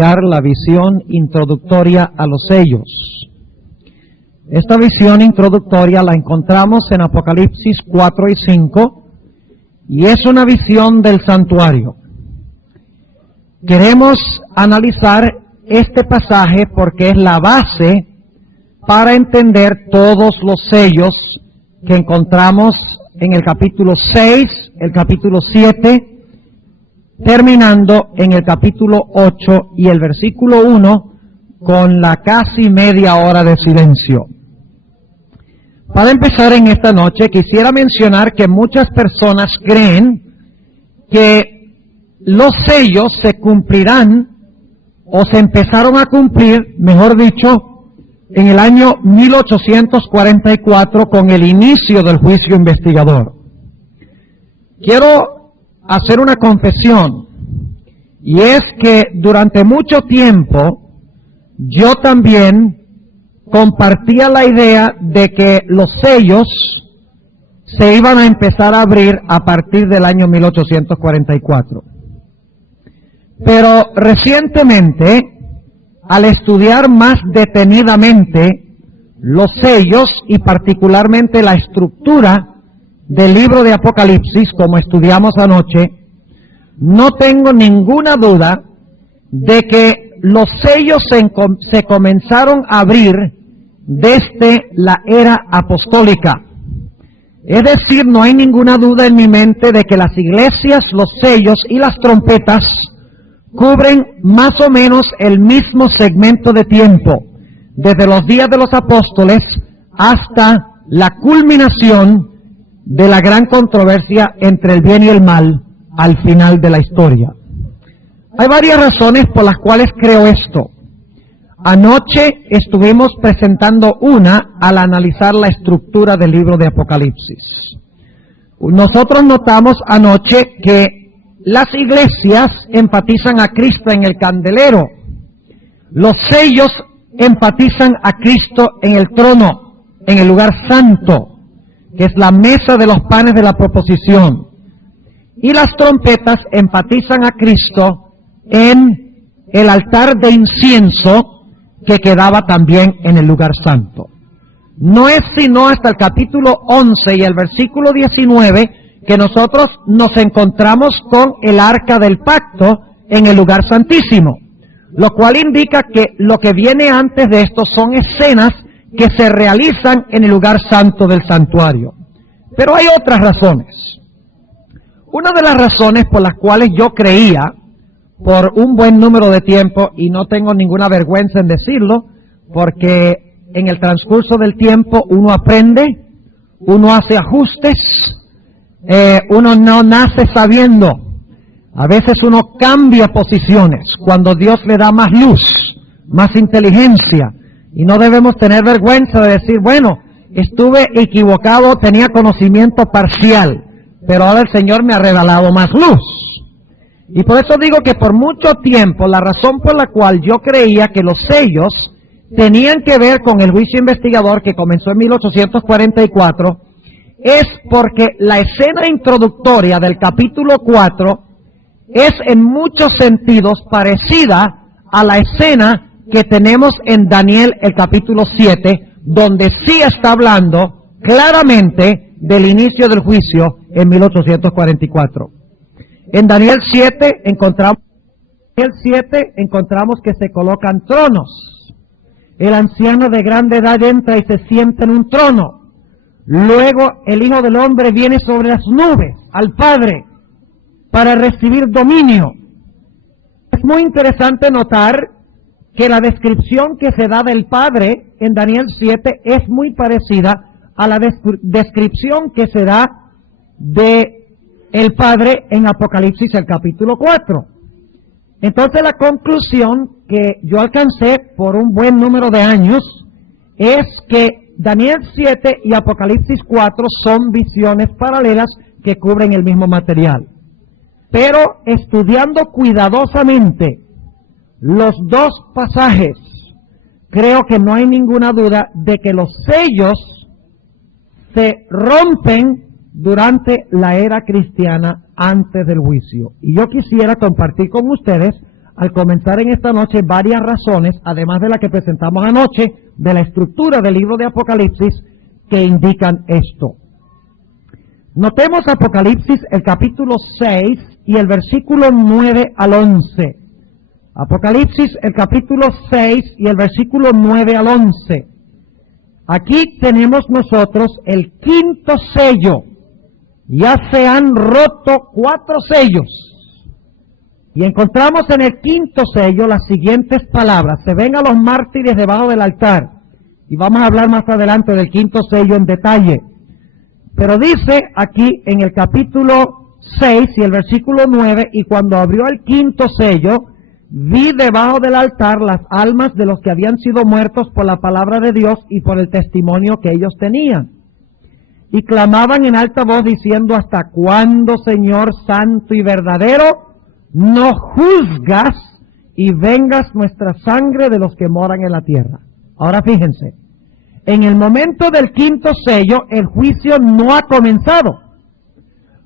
la visión introductoria a los sellos. Esta visión introductoria la encontramos en Apocalipsis 4 y 5 y es una visión del santuario. Queremos analizar este pasaje porque es la base para entender todos los sellos que encontramos en el capítulo 6, el capítulo 7, terminando en el capítulo 8 y el versículo 1 con la casi media hora de silencio. Para empezar en esta noche quisiera mencionar que muchas personas creen que los sellos se cumplirán o se empezaron a cumplir, mejor dicho, en el año 1844 con el inicio del juicio investigador. Quiero hacer una confesión, y es que durante mucho tiempo yo también compartía la idea de que los sellos se iban a empezar a abrir a partir del año 1844. Pero recientemente, al estudiar más detenidamente los sellos y particularmente la estructura del libro de Apocalipsis, como estudiamos anoche, no tengo ninguna duda de que los sellos se comenzaron a abrir desde la era apostólica. Es decir, no hay ninguna duda en mi mente de que las iglesias, los sellos y las trompetas cubren más o menos el mismo segmento de tiempo, desde los días de los apóstoles hasta la culminación de la gran controversia entre el bien y el mal al final de la historia. Hay varias razones por las cuales creo esto. Anoche estuvimos presentando una al analizar la estructura del libro de Apocalipsis. Nosotros notamos anoche que las iglesias enfatizan a Cristo en el candelero. Los sellos enfatizan a Cristo en el trono, en el lugar santo, que es la mesa de los panes de la proposición. Y las trompetas enfatizan a Cristo en el altar de incienso que quedaba también en el lugar santo. No es sino hasta el capítulo 11 y el versículo 19 que nosotros nos encontramos con el arca del pacto en el lugar santísimo, lo cual indica que lo que viene antes de esto son escenas que se realizan en el lugar santo del santuario. Pero hay otras razones. Una de las razones por las cuales yo creía, por un buen número de tiempo, y no tengo ninguna vergüenza en decirlo, porque en el transcurso del tiempo uno aprende, uno hace ajustes, uno no nace sabiendo. A veces uno cambia posiciones cuando Dios le da más luz, más inteligencia, y no debemos tener vergüenza de decir, bueno, estuve equivocado, tenía conocimiento parcial, pero ahora el Señor me ha revelado más luz. Y por eso digo que por mucho tiempo la razón por la cual yo creía que los sellos tenían que ver con el juicio investigador que comenzó en 1844 es porque la escena introductoria del capítulo 4 es en muchos sentidos parecida a la escena que tenemos en Daniel el capítulo 7, donde sí está hablando claramente del inicio del juicio en 1844. En Daniel 7 encontramos que se colocan tronos. El anciano de grande edad entra y se sienta en un trono. Luego el Hijo del Hombre viene sobre las nubes al Padre para recibir dominio. Es muy interesante notar que la descripción que se da del Padre en Daniel 7 es muy parecida a la descripción que se da de el Padre en Apocalipsis el capítulo 4. Entonces la conclusión que yo alcancé por un buen número de años es que Daniel 7 y Apocalipsis 4 son visiones paralelas que cubren el mismo material. Pero estudiando cuidadosamente los dos pasajes, creo que no hay ninguna duda de que los sellos se rompen durante la era cristiana antes del juicio. Y yo quisiera compartir con ustedes al comenzar en esta noche varias razones, además de la que presentamos anoche, de la estructura del libro de Apocalipsis, que indican esto. Notemos Apocalipsis, el capítulo 6 y el versículo 9 al 11. Apocalipsis, el capítulo 6 y el versículo 9 al 11. Aquí tenemos nosotros el quinto sello. Ya se han roto 4 sellos. Y encontramos en el quinto sello las siguientes palabras. Se ven a los mártires debajo del altar. Y vamos a hablar más adelante del quinto sello en detalle. Pero dice aquí en el capítulo 6 y el versículo 9, y cuando abrió el quinto sello, vi debajo del altar las almas de los que habían sido muertos por la palabra de Dios y por el testimonio que ellos tenían. Y clamaban en alta voz diciendo: ¿hasta cuándo, Señor santo y verdadero, no juzgas y vengas nuestra sangre de los que moran en la tierra? Ahora fíjense, en el momento del quinto sello, el juicio no ha comenzado,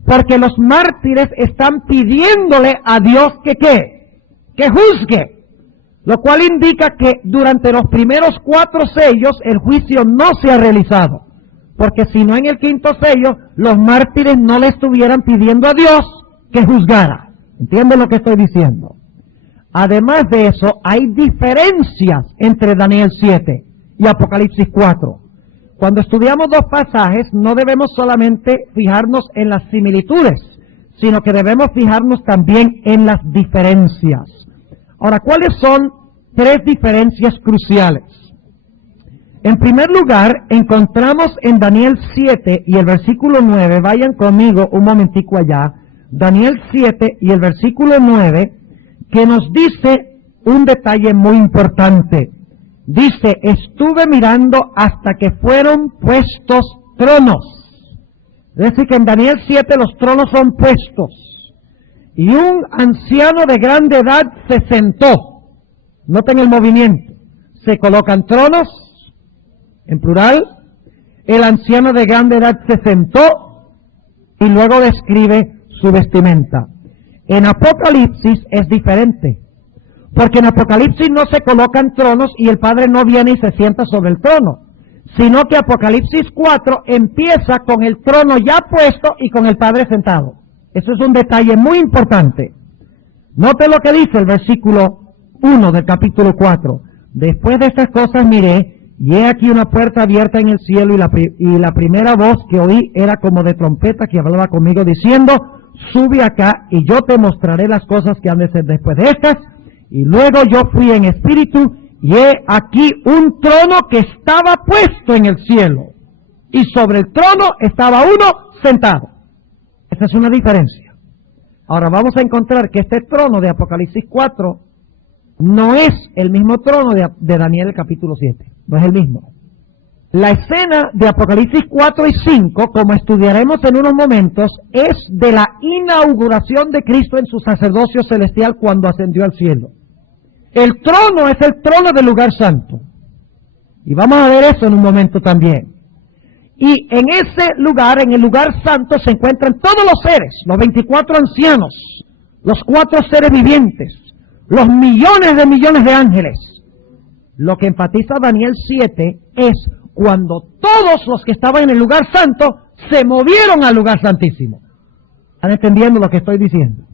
porque los mártires están pidiéndole a Dios que ¿qué? Que juzgue, lo cual indica que durante los primeros 4 sellos el juicio no se ha realizado, porque si no, en el quinto sello los mártires no le estuvieran pidiendo a Dios que juzgara. ¿Entienden lo que estoy diciendo? Además de eso, hay diferencias entre Daniel 7 y Apocalipsis 4. Cuando estudiamos 2 pasajes, no debemos solamente fijarnos en las similitudes, sino que debemos fijarnos también en las diferencias. Ahora, ¿cuáles son 3 diferencias cruciales? En primer lugar, encontramos en Daniel 7 y el versículo 9, vayan conmigo un momentico allá, Daniel 7 y el versículo 9, que nos dice un detalle muy importante. Dice: estuve mirando hasta que fueron puestos tronos. Es decir, que en Daniel 7 los tronos son puestos. Y un anciano de grande edad se sentó. Noten el movimiento. Se colocan tronos, en plural. El anciano de grande edad se sentó y luego describe su vestimenta. En Apocalipsis es diferente, porque en Apocalipsis no se colocan tronos y el Padre no viene y se sienta sobre el trono, sino que Apocalipsis 4 empieza con el trono ya puesto y con el Padre sentado. Eso es un detalle muy importante. Note lo que dice el versículo 1 del capítulo 4. Después de estas cosas miré, y he aquí una puerta abierta en el cielo, y la primera voz que oí era como de trompeta que hablaba conmigo diciendo: sube acá y yo te mostraré las cosas que han de ser después de estas. Y luego yo fui en espíritu, y he aquí un trono que estaba puesto en el cielo, y sobre el trono estaba uno sentado. Esa es una diferencia. Ahora vamos a encontrar que este trono de Apocalipsis 4 no es el mismo trono de Daniel el capítulo 7. No es el mismo. La escena de Apocalipsis 4 y 5, como estudiaremos en unos momentos, es de la inauguración de Cristo en su sacerdocio celestial cuando ascendió al cielo. El trono es el trono del lugar santo. Y vamos a ver eso en un momento también. Y en ese lugar, en el lugar santo, se encuentran todos los seres, los 24 ancianos, los 4 seres vivientes, los millones de ángeles. Lo que enfatiza Daniel 7 es cuando todos los que estaban en el lugar santo se movieron al lugar santísimo. ¿Están entendiendo lo que estoy diciendo?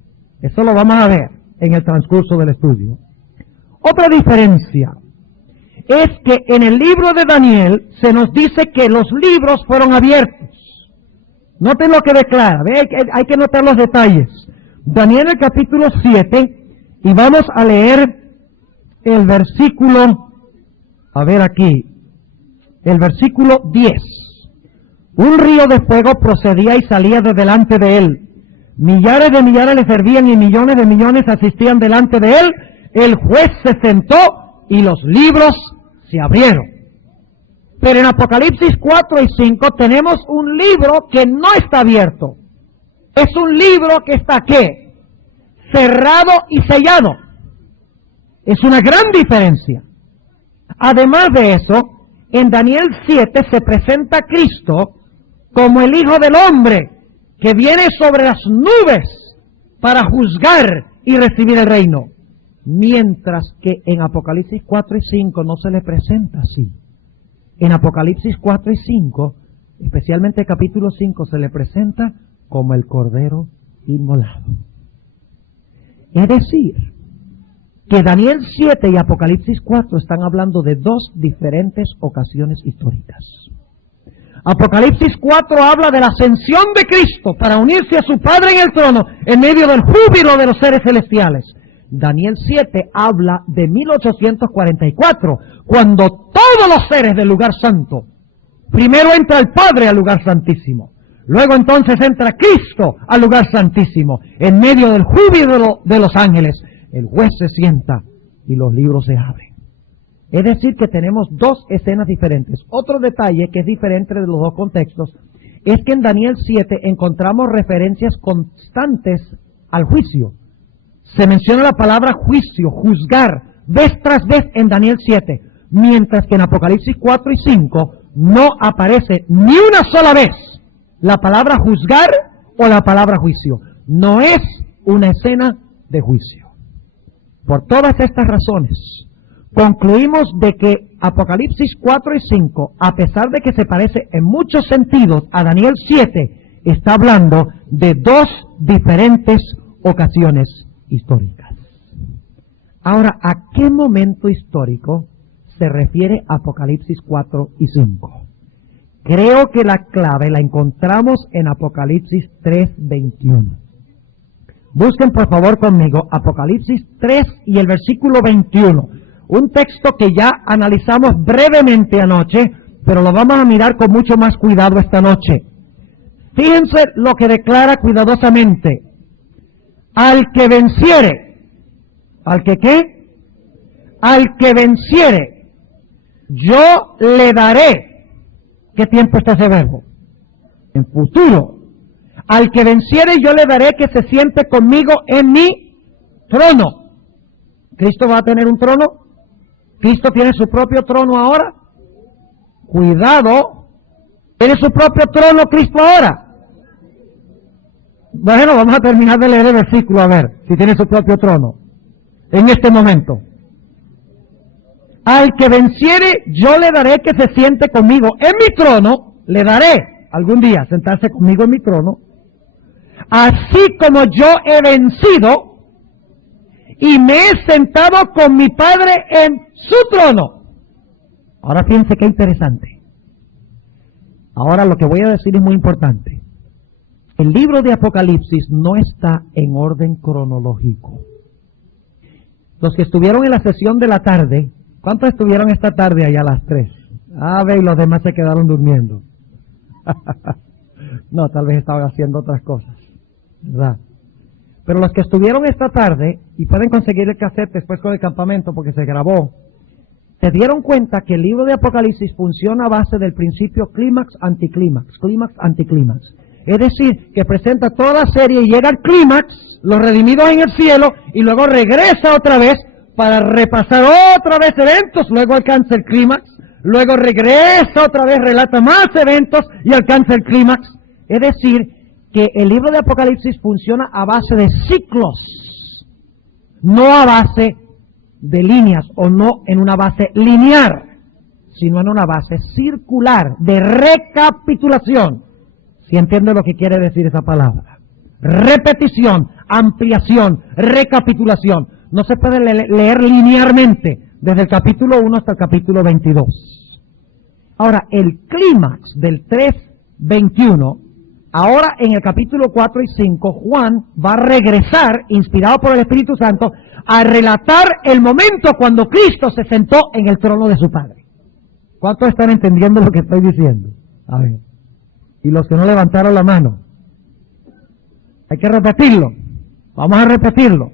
Eso lo vamos a ver en el transcurso del estudio. Otra diferencia es que en el libro de Daniel se nos dice que los libros fueron abiertos. Noten lo que declara, hay que notar los detalles. Daniel el capítulo 7, y vamos a leer el versículo, a ver aquí, el versículo 10. Un río de fuego procedía y salía de delante de él. Millares de millares le servían y millones de millones asistían delante de él. El juez se sentó y los libros se abrieron. Pero en Apocalipsis 4 y 5 tenemos un libro que no está abierto. Es un libro que está ¿qué? Cerrado y sellado. Es una gran diferencia. Además de eso, en Daniel 7 se presenta a Cristo como el Hijo del Hombre que viene sobre las nubes para juzgar y recibir el reino. Mientras que en Apocalipsis 4 y 5 no se le presenta así. En Apocalipsis 4 y 5, especialmente capítulo 5, se le presenta como el Cordero inmolado. Es decir, que Daniel 7 y Apocalipsis 4 están hablando de dos diferentes ocasiones históricas. Apocalipsis 4 habla de la ascensión de Cristo para unirse a su Padre en el trono en medio del júbilo de los seres celestiales. Daniel 7 habla de 1844, cuando todos los seres del lugar santo, primero entra el Padre al lugar santísimo, luego entonces entra Cristo al lugar santísimo, en medio del júbilo de los ángeles, el juez se sienta y los libros se abren. Es decir, que tenemos dos escenas diferentes. Otro detalle que es diferente de los dos contextos es que en Daniel 7 encontramos referencias constantes al juicio. Se menciona la palabra juicio, juzgar, vez tras vez en Daniel 7, mientras que en Apocalipsis 4 y 5 no aparece ni una sola vez la palabra juzgar o la palabra juicio. No es una escena de juicio. Por todas estas razones, concluimos de que Apocalipsis 4 y 5, a pesar de que se parece en muchos sentidos a Daniel 7, está hablando de dos diferentes ocasiones históricas. Ahora, ¿a qué momento histórico se refiere Apocalipsis 4 y 5? Creo que la clave la encontramos en Apocalipsis 3:21. Busquen por favor conmigo Apocalipsis 3 y el versículo 21. Un texto que ya analizamos brevemente anoche, pero lo vamos a mirar con mucho más cuidado esta noche. Fíjense lo que declara cuidadosamente. Al que venciere, ¿al que qué? Al que venciere, yo le daré. ¿Qué tiempo está ese verbo? En futuro. Al que venciere, yo le daré que se siente conmigo en mi trono. ¿Cristo va a tener un trono? ¿Cristo tiene su propio trono ahora? Cuidado. ¿Tiene su propio trono Cristo ahora? Bueno, vamos a terminar de leer el versículo a ver si tiene su propio trono en este momento. Al que venciere, yo le daré que se siente conmigo en mi trono. Le daré algún día sentarse conmigo en mi trono, así como yo he vencido y me he sentado con mi Padre en su trono. Ahora fíjense qué interesante. Ahora lo que voy a decir es muy importante. El libro de Apocalipsis no está en orden cronológico. Los que estuvieron en la sesión de la tarde, ¿cuántos estuvieron esta tarde allá a las 3? Ve, y los demás se quedaron durmiendo. No, tal vez estaban haciendo otras cosas, ¿verdad? Pero los que estuvieron esta tarde, y pueden conseguir el cassette después con el campamento porque se grabó, se dieron cuenta que el libro de Apocalipsis funciona a base del principio clímax, anticlímax, clímax, anticlímax. Es decir, que presenta toda la serie y llega al clímax, los redimidos en el cielo, y luego regresa otra vez para repasar otra vez eventos, luego alcanza el clímax, luego regresa otra vez, relata más eventos y alcanza el clímax. Es decir, que el libro de Apocalipsis funciona a base de ciclos, no a base de líneas o no en una base lineal, sino en una base circular de recapitulación. Si entiende lo que quiere decir esa palabra. Repetición, ampliación, recapitulación. No se puede leer linealmente desde el capítulo 1 hasta el capítulo 22. Ahora, el clímax del 3:21, ahora en el capítulo 4 y 5, Juan va a regresar, inspirado por el Espíritu Santo, a relatar el momento cuando Cristo se sentó en el trono de su Padre. ¿Cuántos están entendiendo lo que estoy diciendo? A ver. Y los que no levantaron la mano. Hay que repetirlo. Vamos a repetirlo.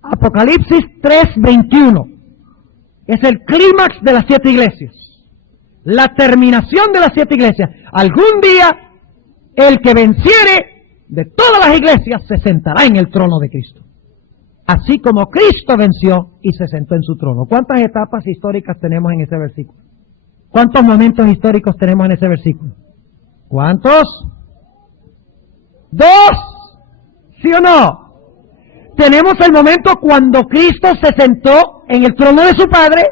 Apocalipsis 3:21 es el clímax de las 7 iglesias. La terminación de las 7 iglesias. Algún día, el que venciere de todas las iglesias se sentará en el trono de Cristo. Así como Cristo venció y se sentó en su trono. ¿Cuántas etapas históricas tenemos en ese versículo? ¿Cuántos momentos históricos tenemos en ese versículo? ¿Cuántos? 2, ¿sí o no? tenemos el momento cuando Cristo se sentó en el trono de su Padre,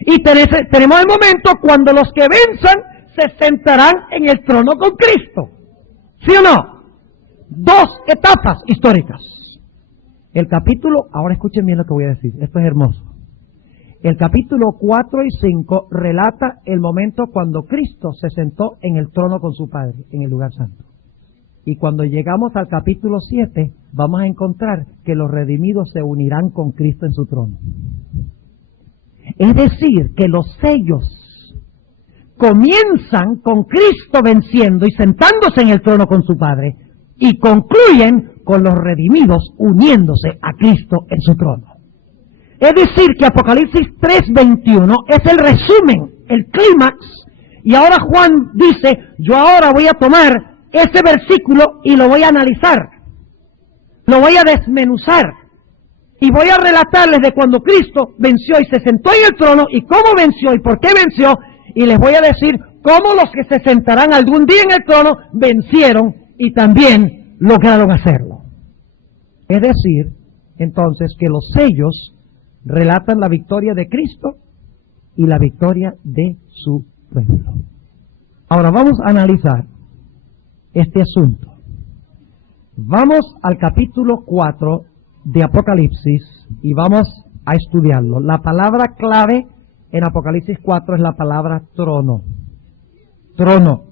y tenemos el momento cuando los que venzan se sentarán en el trono con Cristo. ¿Sí o no? Dos etapas históricas. El capítulo, ahora escuchen bien lo que voy a decir, esto es hermoso. El capítulo 4 y 5 relata el momento cuando Cristo se sentó en el trono con su Padre, en el lugar santo. Y cuando llegamos al capítulo 7, vamos a encontrar que los redimidos se unirán con Cristo en su trono. Es decir, que los sellos comienzan con Cristo venciendo y sentándose en el trono con su Padre, y concluyen con los redimidos uniéndose a Cristo en su trono. Es decir, que Apocalipsis 3:21 es el resumen, el clímax, y ahora Juan dice, yo ahora voy a tomar ese versículo y lo voy a analizar, lo voy a desmenuzar, y voy a relatarles de cuando Cristo venció y se sentó en el trono, y cómo venció y por qué venció, y les voy a decir cómo los que se sentarán algún día en el trono vencieron y también lograron hacerlo. Es decir, entonces, que los sellos relatan la victoria de Cristo y la victoria de su pueblo. Ahora vamos a analizar este asunto. Vamos al capítulo 4 de Apocalipsis y vamos a estudiarlo. La palabra clave en Apocalipsis 4 es la palabra trono. Trono.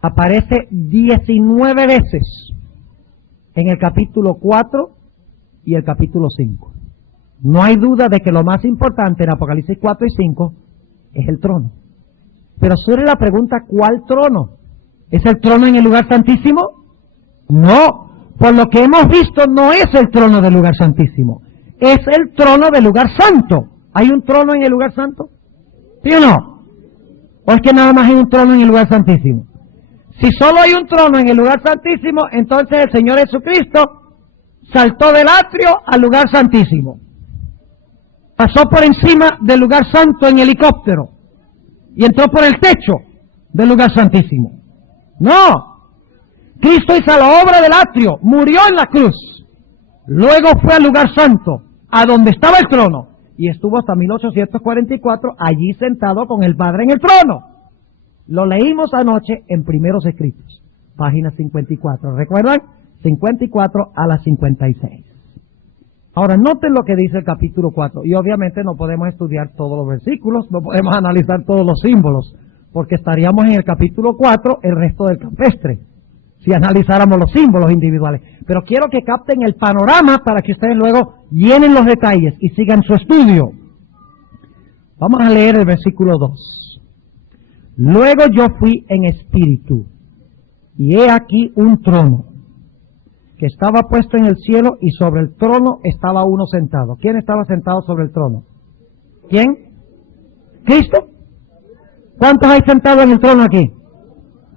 Aparece 19 veces en el capítulo 4 y el capítulo 5. No hay duda de que lo más importante en Apocalipsis 4 y 5 es el trono. Pero surge la pregunta, ¿cuál trono? ¿Es el trono en el lugar santísimo? No, por lo que hemos visto no es el trono del lugar santísimo, es el trono del lugar santo. ¿Hay un trono en el lugar santo? ¿Sí o no? ¿O es que nada más hay un trono en el lugar santísimo? Si solo hay un trono en el lugar santísimo, entonces el Señor Jesucristo saltó del atrio al lugar santísimo. Pasó por encima del lugar santo en helicóptero y entró por el techo del lugar santísimo. No, Cristo hizo la obra del atrio, murió en la cruz, luego fue al lugar santo, a donde estaba el trono, y estuvo hasta 1844 allí sentado con el Padre en el trono. Lo leímos anoche en Primeros Escritos, página 54. ¿Recuerdan? 54 a la 56. Ahora, noten lo que dice el capítulo 4. Y obviamente no podemos estudiar todos los versículos, no podemos analizar todos los símbolos, porque estaríamos en el capítulo 4 el resto del campestre, si analizáramos los símbolos individuales. Pero quiero que capten el panorama para que ustedes luego llenen los detalles y sigan su estudio. Vamos a leer el versículo 2. Luego yo fui en espíritu, y he aquí un trono, que estaba puesto en el cielo, y sobre el trono estaba uno sentado. ¿Quién estaba sentado sobre el trono? ¿Quién? ¿Cristo? ¿Cuántos hay sentados en el trono aquí?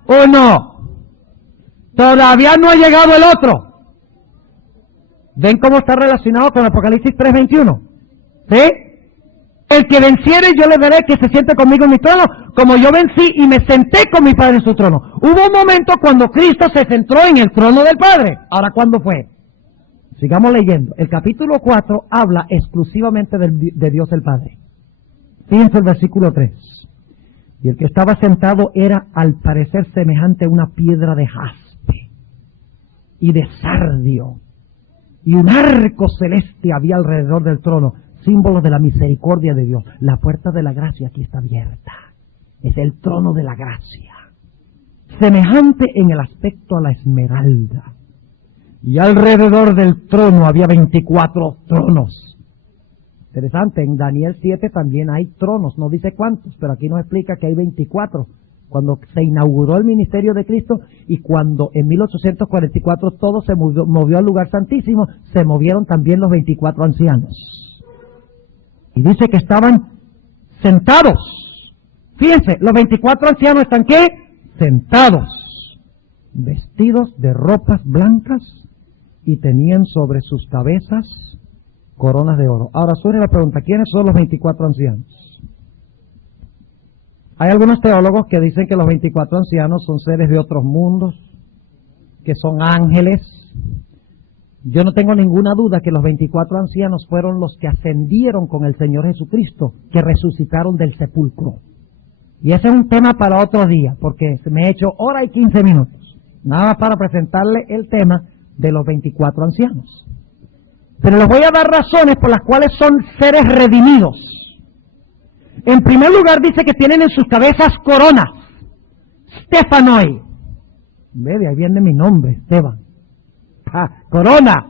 Uno. Todavía no ha llegado el otro. ¿Ven cómo está relacionado con Apocalipsis 3:21? ¿Sí? El que venciere, yo le daré que se siente conmigo en mi trono, como yo vencí y me senté con mi Padre en su trono. Hubo un momento cuando Cristo se centró en el trono del Padre. Ahora, ¿cuándo fue? Sigamos leyendo. El capítulo 4 habla exclusivamente de Dios el Padre. Fíjense el versículo 3. Y el que estaba sentado era al parecer semejante a una piedra de jaspe y de sardio. Y un arco celeste había alrededor del trono, símbolo de la misericordia de Dios. La puerta de la gracia aquí está abierta. Es el trono de la gracia. Semejante en el aspecto a la esmeralda. Y alrededor del trono había 24 tronos. Interesante, en Daniel 7 también hay tronos, no dice cuántos, pero aquí nos explica que hay 24. Cuando se inauguró el ministerio de Cristo y cuando en 1844 todo se movió al lugar santísimo, se movieron también los 24 ancianos. Y dice que estaban sentados. Fíjense, los 24 ancianos están ¿qué? Sentados, vestidos de ropas blancas y tenían sobre sus cabezas coronas de oro. Ahora surge la pregunta, ¿quiénes son los 24 ancianos? Hay algunos teólogos que dicen que los 24 ancianos son seres de otros mundos, que son ángeles. Yo no tengo ninguna duda que los 24 ancianos fueron los que ascendieron con el Señor Jesucristo, que resucitaron del sepulcro. Y ese es un tema para otro día, porque me he hecho hora y 15 minutos, nada más para presentarle el tema de los 24 ancianos. Pero les voy a dar razones por las cuales son seres redimidos. En primer lugar dice que tienen en sus cabezas coronas, Stephanoi. Ve, de ahí viene mi nombre, Esteban. Corona.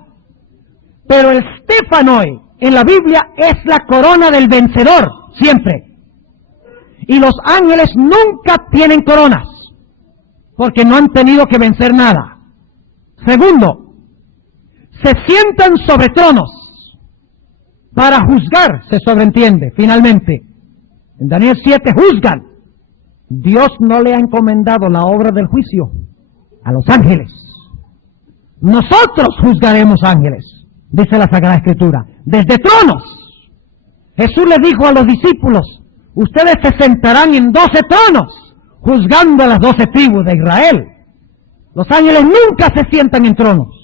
Pero el Stephanoi en la Biblia es la corona del vencedor, siempre. Y los ángeles nunca tienen coronas, porque no han tenido que vencer nada. Segundo, se sientan sobre tronos para juzgar, se sobreentiende, finalmente. En Daniel 7 juzgan. Dios no le ha encomendado la obra del juicio a los ángeles. Nosotros juzgaremos ángeles, dice la Sagrada Escritura, desde tronos. Jesús les dijo a los discípulos, ustedes se sentarán en 12 tronos, juzgando a las 12 tribus de Israel. Los ángeles nunca se sientan en tronos.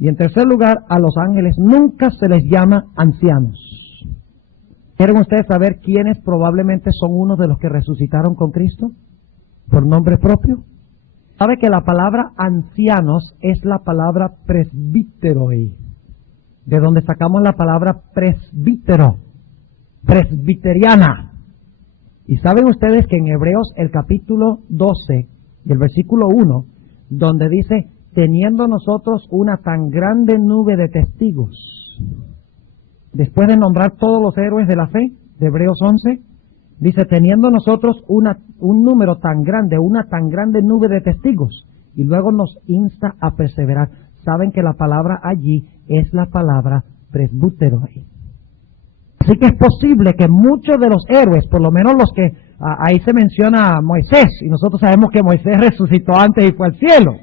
Y en tercer lugar, a los ángeles nunca se les llama ancianos. ¿Quieren ustedes saber quiénes probablemente son unos de los que resucitaron con Cristo? ¿Por nombre propio? ¿Sabe que la palabra ancianos es la palabra presbíteroi? De donde sacamos la palabra presbítero, presbiteriana. Y saben ustedes que en Hebreos el capítulo 12, el versículo 1, donde dice, teniendo nosotros una tan grande nube de testigos, después de nombrar todos los héroes de la fe, de Hebreos 11, dice, teniendo nosotros un número tan grande, una tan grande nube de testigos, y luego nos insta a perseverar. Saben que la palabra allí es la palabra presbúteroi. Así que es posible que muchos de los héroes, por lo menos los que, ahí se menciona a Moisés, y nosotros sabemos que Moisés resucitó antes y fue al cielo,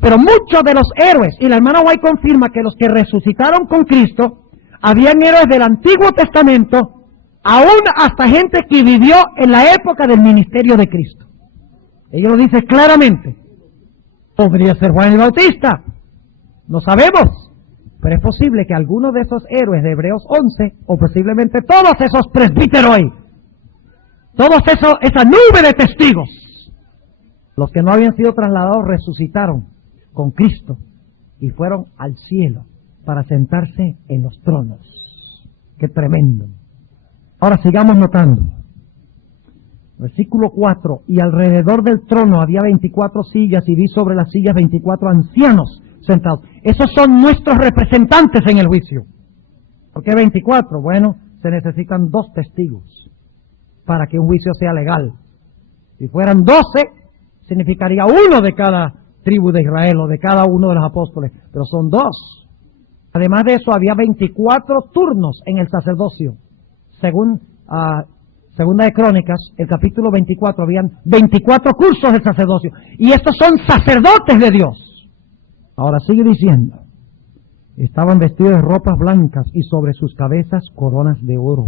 pero muchos de los héroes, y la hermana White confirma que los que resucitaron con Cristo, habían héroes del Antiguo Testamento, aún hasta gente que vivió en la época del ministerio de Cristo. Ellos lo dicen claramente. Podría ser Juan el Bautista, no sabemos, pero es posible que algunos de esos héroes de Hebreos 11, o posiblemente todos esos presbíteroi, esa nube de testigos, los que no habían sido trasladados resucitaron con Cristo y fueron al cielo para sentarse en los tronos. ¡Qué tremendo! Ahora sigamos notando. Versículo 4. Y alrededor del trono había 24 sillas y vi sobre las sillas 24 ancianos sentados. Esos son nuestros representantes en el juicio. ¿Por qué 24? Bueno, se necesitan 2 testigos para que un juicio sea legal. Si fueran 12, significaría uno de cada tribu de Israel o de cada uno de los apóstoles, pero son 2. Además de eso, había 24 turnos en el sacerdocio. Según Segunda de Crónicas, el capítulo 24, habían 24 cursos del sacerdocio. Y estos son sacerdotes de Dios. Ahora sigue diciendo, estaban vestidos de ropas blancas y sobre sus cabezas coronas de oro.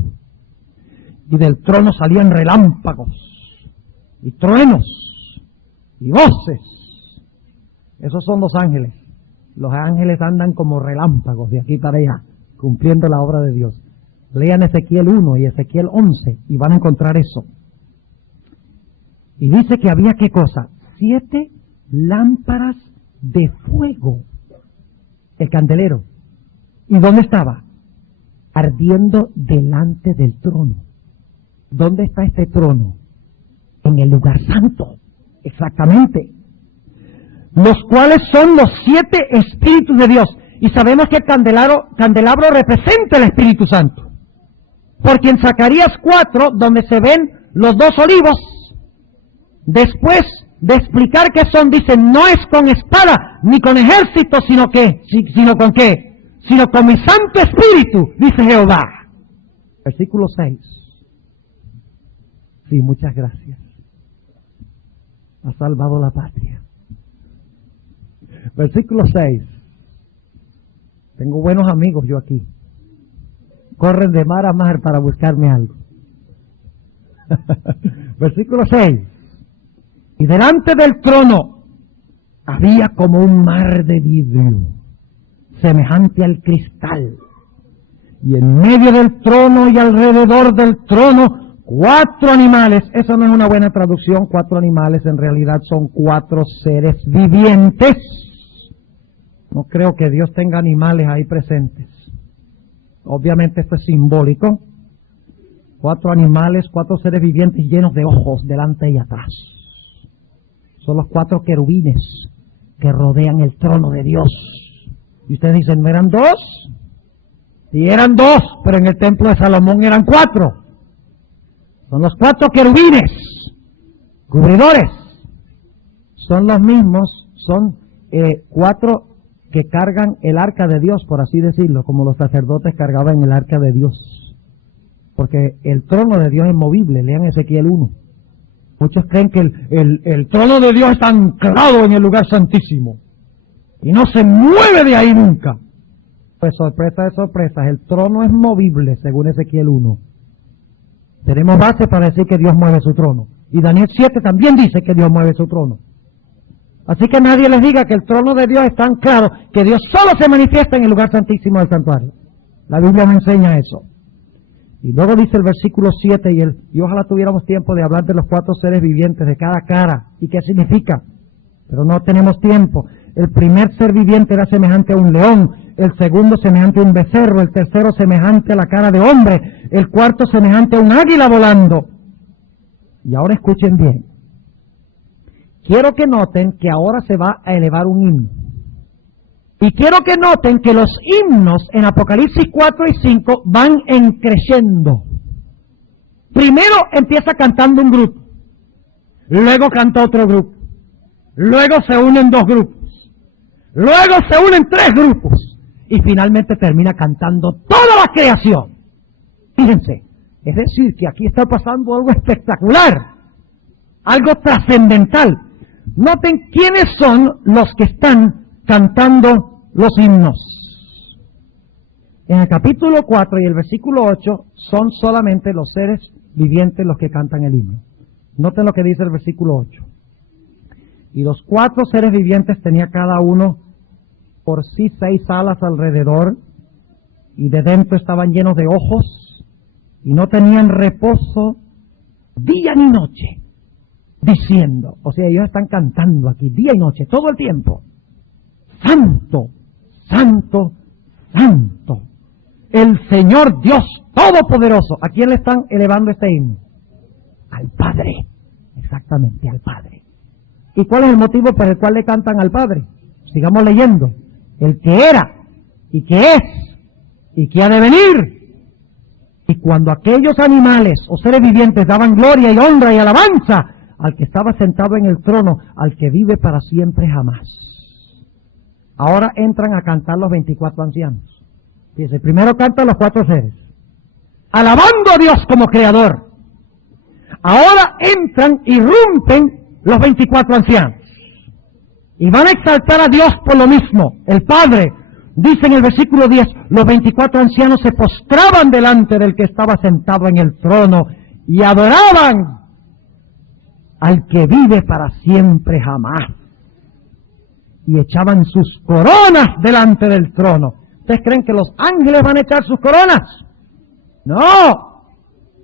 Y del trono salían relámpagos y truenos y voces. Esos son los ángeles. Los ángeles andan como relámpagos de aquí para allá, cumpliendo la obra de Dios. Lean Ezequiel 1 y Ezequiel 11 y van a encontrar eso. Y dice que había, ¿qué cosa? 7 lámparas de fuego. El candelero. ¿Y dónde estaba? Ardiendo delante del trono. ¿Dónde está este trono? En el lugar santo. Exactamente. Los cuales son los 7 espíritus de Dios. Y sabemos que el candelabro representa el Espíritu Santo. Porque en Zacarías 4, donde se ven los 2 olivos, después de explicar qué son, dice, no es con espada ni con ejército, sino con qué, sino con mi Santo Espíritu, dice Jehová. Versículo 6. Sí, muchas gracias. Ha salvado la patria. Versículo 6. Tengo buenos amigos yo aquí. Corren de mar a mar para buscarme algo. Versículo 6. Y delante del trono había como un mar de vidrio. semejante al cristal. Y en medio del trono y alrededor del trono, 4 animales. Eso no es una buena traducción, 4 animales, en realidad son 4 seres vivientes. No creo que Dios tenga animales ahí presentes. Obviamente esto es simbólico. 4 animales, 4 seres vivientes llenos de ojos delante y atrás. Son los 4 querubines que rodean el trono de Dios. Y ustedes dicen, ¿no eran 2? Sí, eran 2, pero en el templo de Salomón eran 4. Son los 4 querubines, cubridores. Son los mismos, son 4 que cargan el arca de Dios, por así decirlo, como los sacerdotes cargaban el arca de Dios. Porque el trono de Dios es movible, lean Ezequiel 1. Muchos creen que el trono de Dios está anclado en el lugar santísimo y no se mueve de ahí nunca. Pues sorpresa de sorpresas, el trono es movible, según Ezequiel 1. Tenemos base para decir que Dios mueve su trono. Y Daniel 7 también dice que Dios mueve su trono. Así que nadie les diga que el trono de Dios está anclado, que Dios solo se manifiesta en el lugar santísimo del santuario. La Biblia me enseña eso. Y luego dice el versículo 7, y ojalá tuviéramos tiempo de hablar de los 4 seres vivientes, de cada cara, y qué significa. Pero no tenemos tiempo. El primer ser viviente era semejante a un león, el segundo semejante a un becerro, el tercero semejante a la cara de hombre, el cuarto semejante a un águila volando. Y ahora escuchen bien. Quiero que noten que ahora se va a elevar un himno. Y quiero que noten que los himnos en Apocalipsis 4 y 5 van creciendo. Primero empieza cantando un grupo, luego canta otro grupo, luego se unen 2 grupos, luego se unen 3 grupos y finalmente termina cantando toda la creación. Fíjense, es decir, que aquí está pasando algo espectacular, algo trascendental. Noten quiénes son los que están cantando los himnos. En el capítulo 4 y el versículo 8 son solamente los seres vivientes los que cantan el himno. Noten lo que dice el versículo 8. Y los 4 seres vivientes tenía cada uno por sí 6 alas alrededor, y de dentro estaban llenos de ojos, y no tenían reposo día ni noche, diciendo, o sea, ellos están cantando aquí día y noche, todo el tiempo, Santo, Santo, Santo, el Señor Dios Todopoderoso. ¿A quién le están elevando este himno? Al Padre, exactamente, al Padre. ¿Y cuál es el motivo por el cual le cantan al Padre? Sigamos leyendo. El que era, y que es, y que ha de venir. Y cuando aquellos animales o seres vivientes daban gloria y honra y alabanza al que estaba sentado en el trono, al que vive para siempre jamás. Ahora entran a cantar los 24 ancianos. Fíjense, primero cantan los 4 seres, alabando a Dios como creador. Ahora entran, irrumpen los 24 ancianos. Y van a exaltar a Dios por lo mismo. El Padre, dice en el versículo 10, los 24 ancianos se postraban delante del que estaba sentado en el trono y adoraban al que vive para siempre jamás. Y echaban sus coronas delante del trono. ¿Ustedes creen que los ángeles van a echar sus coronas? No.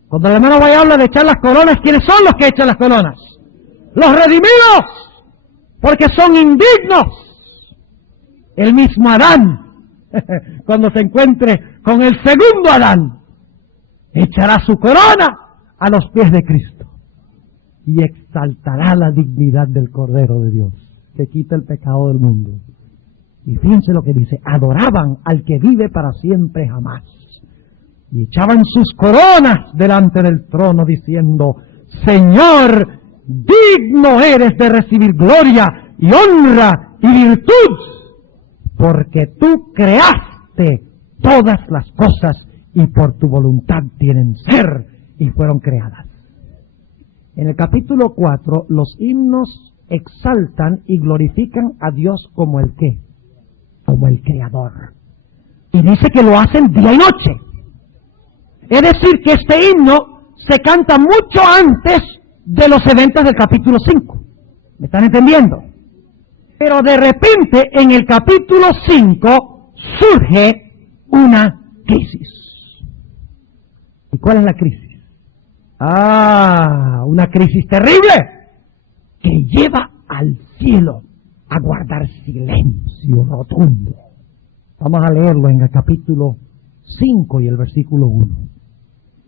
Cuando el hermano vaya a hablar de echar las coronas, ¿quiénes son los que echan las coronas? Los redimidos, porque son indignos. El mismo Adán, cuando se encuentre con el segundo Adán, echará su corona a los pies de Cristo y exaltará la dignidad del Cordero de Dios, que quita el pecado del mundo. Y fíjense lo que dice, adoraban al que vive para siempre jamás. Y echaban sus coronas delante del trono diciendo, Señor, digno eres de recibir gloria y honra y virtud, porque tú creaste todas las cosas y por tu voluntad tienen ser y fueron creadas. En el capítulo 4, los himnos exaltan y glorifican a Dios como el ¿qué? Como el Creador. Y dice que lo hacen día y noche. Es decir, que este himno se canta mucho antes de los eventos del capítulo 5. ¿Me están entendiendo? Pero de repente, en el capítulo 5, surge una crisis. ¿Y cuál es la crisis? Una crisis terrible que lleva al cielo a guardar silencio rotundo. Vamos a leerlo en el capítulo 5 y el versículo 1.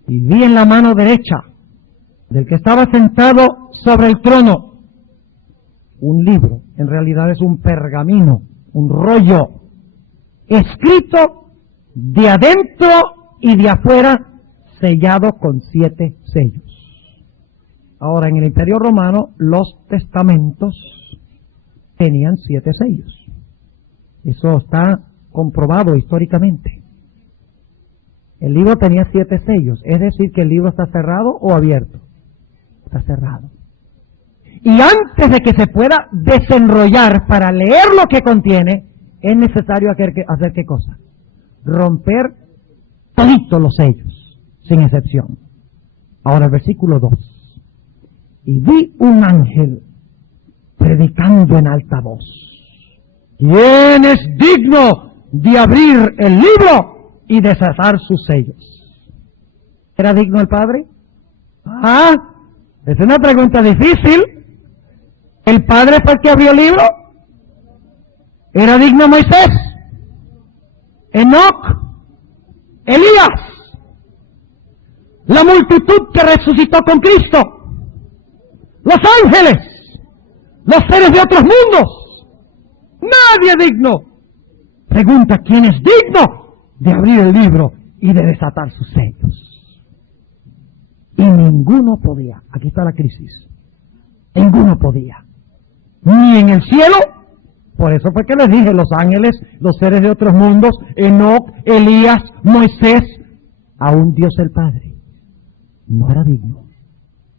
Y vi en la mano derecha del que estaba sentado sobre el trono un libro, en realidad es un pergamino, un rollo, escrito de adentro y de afuera, sellado con 7 sellos. Ahora, en el Imperio Romano, los testamentos tenían 7 sellos. Eso está comprobado históricamente. El libro tenía 7 sellos, es decir, que el libro está cerrado o abierto. Está cerrado. Y antes de que se pueda desenrollar para leer lo que contiene, es necesario hacer ¿qué cosa? Romper toditos los sellos, sin excepción. Ahora el versículo 2. Y vi un ángel predicando en alta voz. ¿Quién es digno de abrir el libro y desatar sus sellos? ¿Era digno el Padre? Es una pregunta difícil. ¿El Padre fue el que abrió el libro? ¿Era digno Moisés? ¿Enoc? ¿Elías? ¿La multitud que resucitó con Cristo? ¿Los ángeles? ¿Los seres de otros mundos? Nadie digno. Pregunta, ¿quién es digno de abrir el libro y de desatar sus sellos? Y ninguno podía. Aquí está la crisis. Ninguno podía. Ni en el cielo. Por eso fue que les dije, los ángeles, los seres de otros mundos, Enoc, Elías, Moisés, aún Dios el Padre no era digno.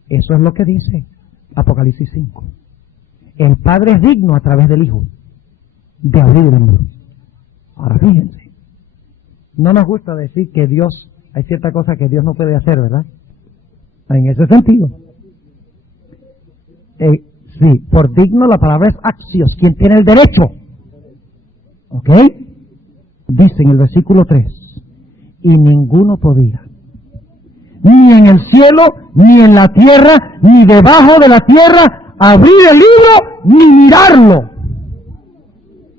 Eso es lo que dice Apocalipsis 5. El Padre es digno a través del Hijo de abrir el libro. Ahora fíjense, no nos gusta decir que Dios, hay cierta cosa que Dios no puede hacer, ¿verdad? En ese sentido. Sí, por digno la palabra es axios, quien tiene el derecho. ¿Ok? Dice en el versículo 3, y ninguno podía, ni en el cielo, ni en la tierra, ni debajo de la tierra, abrir el libro, ni mirarlo.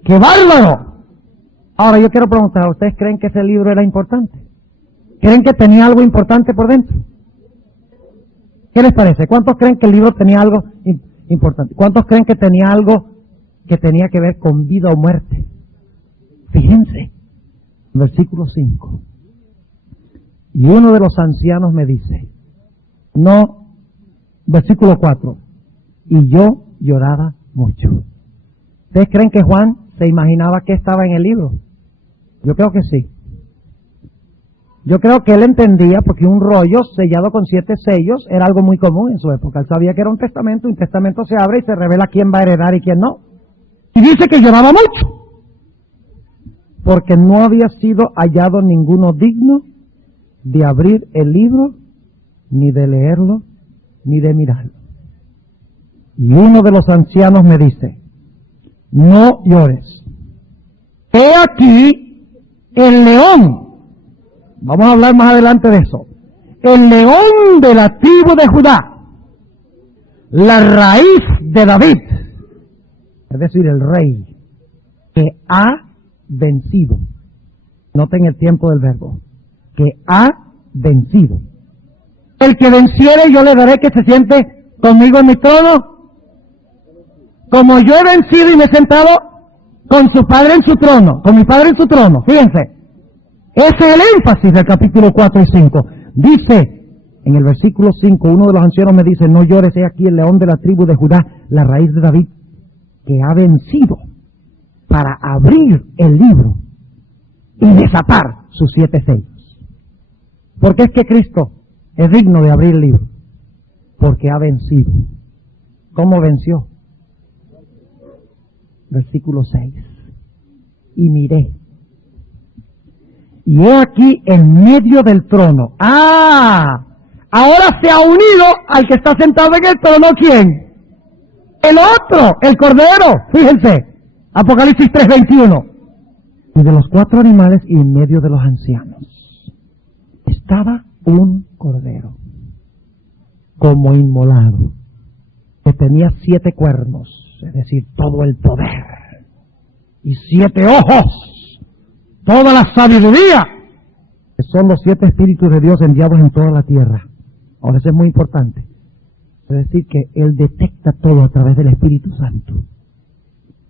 ¡Qué bárbaro! Ahora yo quiero preguntar, ¿ustedes creen que ese libro era importante? ¿Creen que tenía algo importante por dentro? ¿Qué les parece? ¿Cuántos creen que el libro tenía algo importante? ¿Cuántos creen que tenía algo que tenía que ver con vida o muerte? Fíjense, versículo 5. Y uno de los ancianos me dice, no, versículo 4, y yo lloraba mucho. ¿Ustedes creen que Juan se imaginaba que estaba en el libro? Yo creo que sí. Yo creo que él entendía, porque un rollo sellado con 7 sellos era algo muy común en su época. Él sabía que era un testamento se abre y se revela quién va a heredar y quién no. Y dice que lloraba mucho, porque no había sido hallado ninguno digno de abrir el libro, ni de leerlo, ni de mirarlo. Y uno de los ancianos me dice, no llores. He aquí el león. Vamos a hablar más adelante de eso. El león de la tribu de Judá, la raíz de David, es decir, el rey, que ha vencido. Noten el tiempo del verbo. Que ha vencido. El que venciere yo le daré que se siente conmigo en mi trono, como yo he vencido y me he sentado con su padre en su trono, con mi padre en su trono. Fíjense. Ese es el énfasis del capítulo 4 y 5. Dice, en el versículo 5, uno de los ancianos me dice, no llores, he aquí el león de la tribu de Judá, la raíz de David, que ha vencido para abrir el libro y desatar sus 7 sellos. ¿Por qué es que Cristo es digno de abrir el libro? Porque ha vencido. ¿Cómo venció? Versículo 6. Y miré. Y he aquí en medio del trono. Ahora se ha unido al que está sentado en el trono, ¿quién? El otro, el Cordero. Fíjense, Apocalipsis 3:21. Y de los 4 animales y en medio de los ancianos estaba un cordero, como inmolado, que tenía 7 cuernos, es decir, todo el poder, y 7 ojos, toda la sabiduría, que son los 7 espíritus de Dios enviados en toda la tierra. Ahora, eso es muy importante. Es decir, que Él detecta todo a través del Espíritu Santo.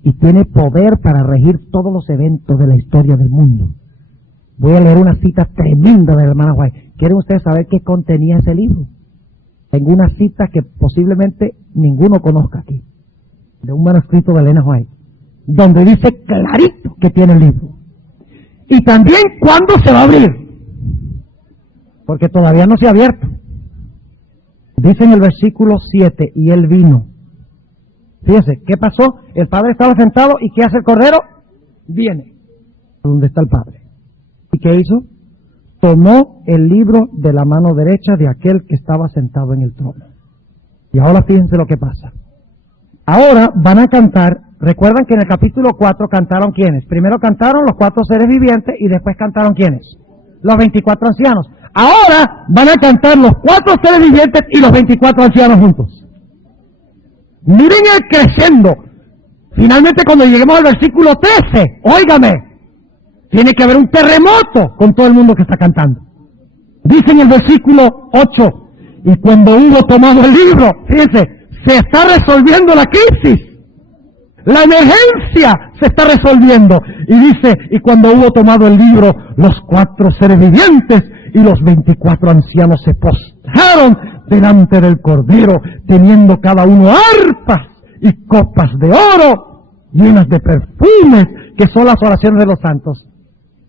Y tiene poder para regir todos los eventos de la historia del mundo. Voy a leer una cita tremenda de la hermana White. ¿Quieren ustedes saber qué contenía ese libro? Tengo una cita que posiblemente ninguno conozca aquí, de un manuscrito de Elena White, donde dice clarito que tiene el libro. Y también cuándo se va a abrir, porque todavía no se ha abierto. Dice en el versículo 7, y él vino. Fíjense, ¿qué pasó? El Padre estaba sentado, ¿y qué hace el Cordero? Viene. ¿Dónde está el Padre? ¿Y qué hizo? Tomó el libro de la mano derecha de aquel que estaba sentado en el trono. Y ahora fíjense lo que pasa. Ahora van a cantar, recuerdan que en el capítulo 4 cantaron ¿quiénes? Primero cantaron los 4 seres vivientes y después cantaron ¿quiénes? Los 24 ancianos. Ahora van a cantar los 4 seres vivientes y los 24 ancianos juntos. Miren el crescendo. Finalmente cuando lleguemos al versículo 13, óigame, tiene que haber un terremoto con todo el mundo que está cantando. Dice en el versículo 8, y cuando hubo tomado el libro, fíjense, se está resolviendo la crisis. La emergencia se está resolviendo. Y dice, y cuando hubo tomado el libro, los 4 seres vivientes y los 24 ancianos se postraron delante del Cordero, teniendo cada uno arpas y copas de oro llenas de perfumes, que son las oraciones de los santos.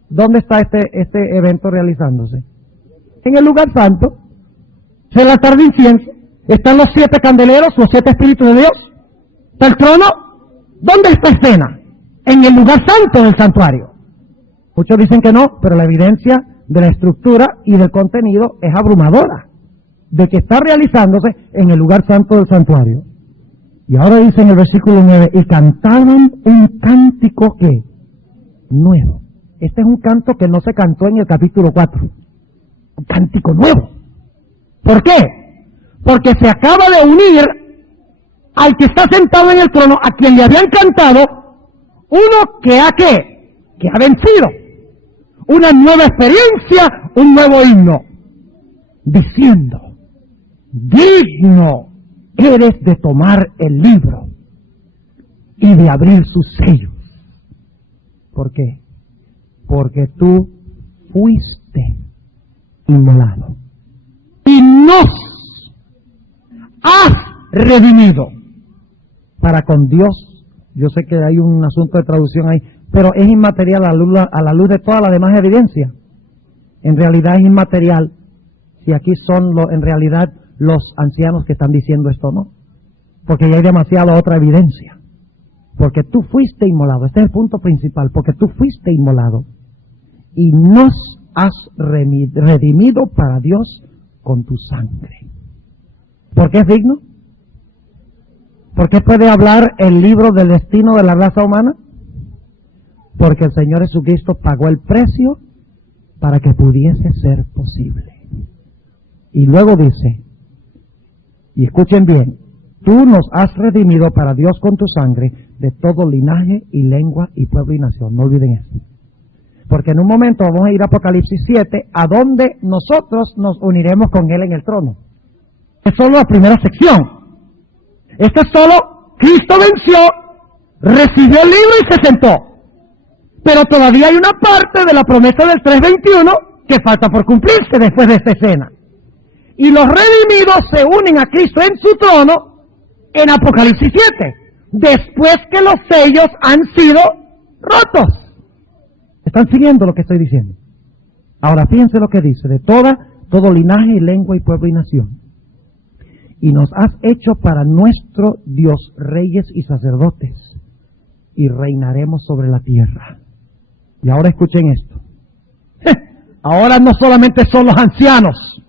¿Dónde está este evento realizándose? En el lugar santo. Es el altar de incienso. Están los 7 candeleros, los 7 espíritus de Dios. Está el trono. ¿Dónde está escena? En el lugar santo del santuario. Muchos dicen que no, pero la evidencia de la estructura y del contenido es abrumadora, de que está realizándose en el lugar santo del santuario. Y ahora dice en el versículo 9, y cantaban un cántico que nuevo. Este es un canto que no se cantó en el capítulo 4. Un cántico nuevo. ¿Por qué? Porque se acaba de unir al que está sentado en el trono, a quien le habían cantado, uno que ha ¿qué? Que ha vencido. Una nueva experiencia, un nuevo himno. Diciendo, digno eres de tomar el libro y de abrir sus sellos. ¿Por qué? Porque tú fuiste inmolado y nos has redimido para con Dios. Yo sé que hay un asunto de traducción ahí, pero es inmaterial a la luz de toda la demás evidencia. En realidad es inmaterial si aquí son en realidad los ancianos que están diciendo esto, ¿no? Porque ya hay demasiada otra evidencia. Porque tú fuiste inmolado. Este es el punto principal. Porque tú fuiste inmolado y nos has redimido para Dios con tu sangre. ¿Por qué es digno? ¿Por qué puede hablar el libro del destino de la raza humana? Porque el Señor Jesucristo pagó el precio para que pudiese ser posible. Y luego dice, y escuchen bien, tú nos has redimido para Dios con tu sangre de todo linaje y lengua y pueblo y nación. No olviden eso. Porque en un momento vamos a ir a Apocalipsis 7, a donde nosotros nos uniremos con Él en el trono. Es solo la primera sección. Este es solo, Cristo venció, recibió el libro y se sentó. Pero todavía hay una parte de la promesa del 3:21 que falta por cumplirse después de esta escena. Y los redimidos se unen a Cristo en su trono en Apocalipsis 7, después que los sellos han sido rotos. ¿Están siguiendo lo que estoy diciendo? Ahora fíjense lo que dice, de todo linaje y lengua y pueblo y nación. Y nos has hecho para nuestro Dios reyes y sacerdotes, y reinaremos sobre la tierra. Y ahora escuchen esto. Ahora no solamente son los ancianos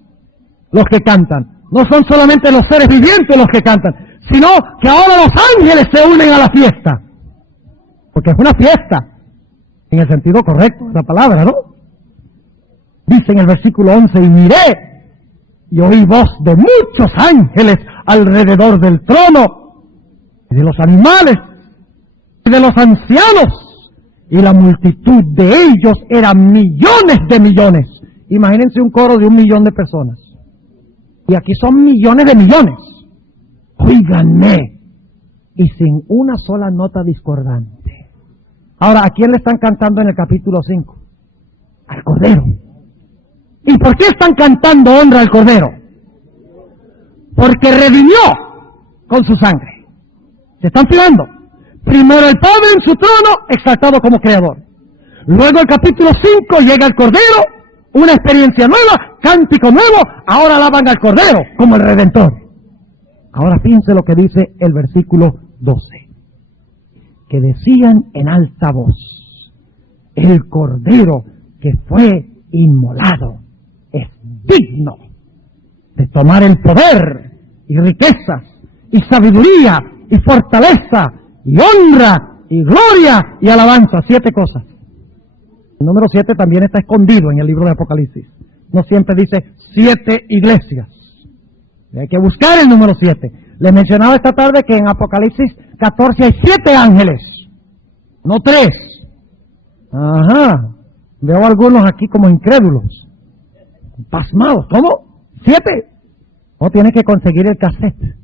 los que cantan, no son solamente los seres vivientes los que cantan, sino que ahora los ángeles se unen a la fiesta. Porque es una fiesta. En el sentido correcto de la palabra, ¿no? Dice en el versículo 11, y miré, y oí voz de muchos ángeles alrededor del trono, y de los animales, y de los ancianos, y la multitud de ellos eran millones de millones. Imagínense un coro de 1 millón de personas. Y aquí son millones de millones. Óiganme. Y sin una sola nota discordante. Ahora, ¿a quién le están cantando en el capítulo 5? Al Cordero. ¿Y por qué están cantando honra al Cordero? Porque redimió con su sangre. ¿Se están fijando? Primero el Padre en su trono, exaltado como Creador. Luego el capítulo 5 llega el Cordero, una experiencia nueva, cántico nuevo, ahora alaban al Cordero como el Redentor. Ahora fíjense lo que dice el versículo 12. Que decían en alta voz, el Cordero que fue inmolado es digno de tomar el poder y riquezas y sabiduría y fortaleza y honra y gloria y alabanza. 7 cosas. El número 7 también está escondido en el libro de Apocalipsis. No siempre dice 7 iglesias. Hay que buscar el número 7. Les mencionaba esta tarde que en Apocalipsis 14 hay 7 ángeles, no 3. Ajá. Veo a algunos aquí como incrédulos, pasmados. ¿Cómo? 7. No, tienes que conseguir el cassette.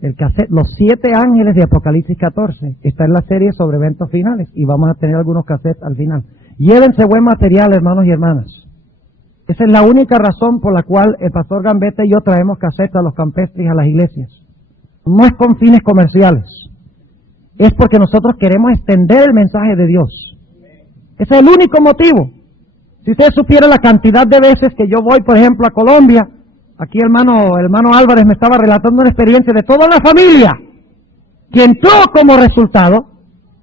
El cassette, los 7 ángeles de Apocalipsis 14. Está en la serie sobre eventos finales y vamos a tener algunos cassettes al final. Llévense buen material, hermanos y hermanas. Esa es la única razón por la cual el pastor Gambetta y yo traemos cassettes a los campestres y a las iglesias. No es con fines comerciales. Es porque nosotros queremos extender el mensaje de Dios. Ese es el único motivo. Si usted supiera la cantidad de veces que yo voy, por ejemplo, a Colombia, aquí el hermano Álvarez me estaba relatando una experiencia de toda la familia que entró como resultado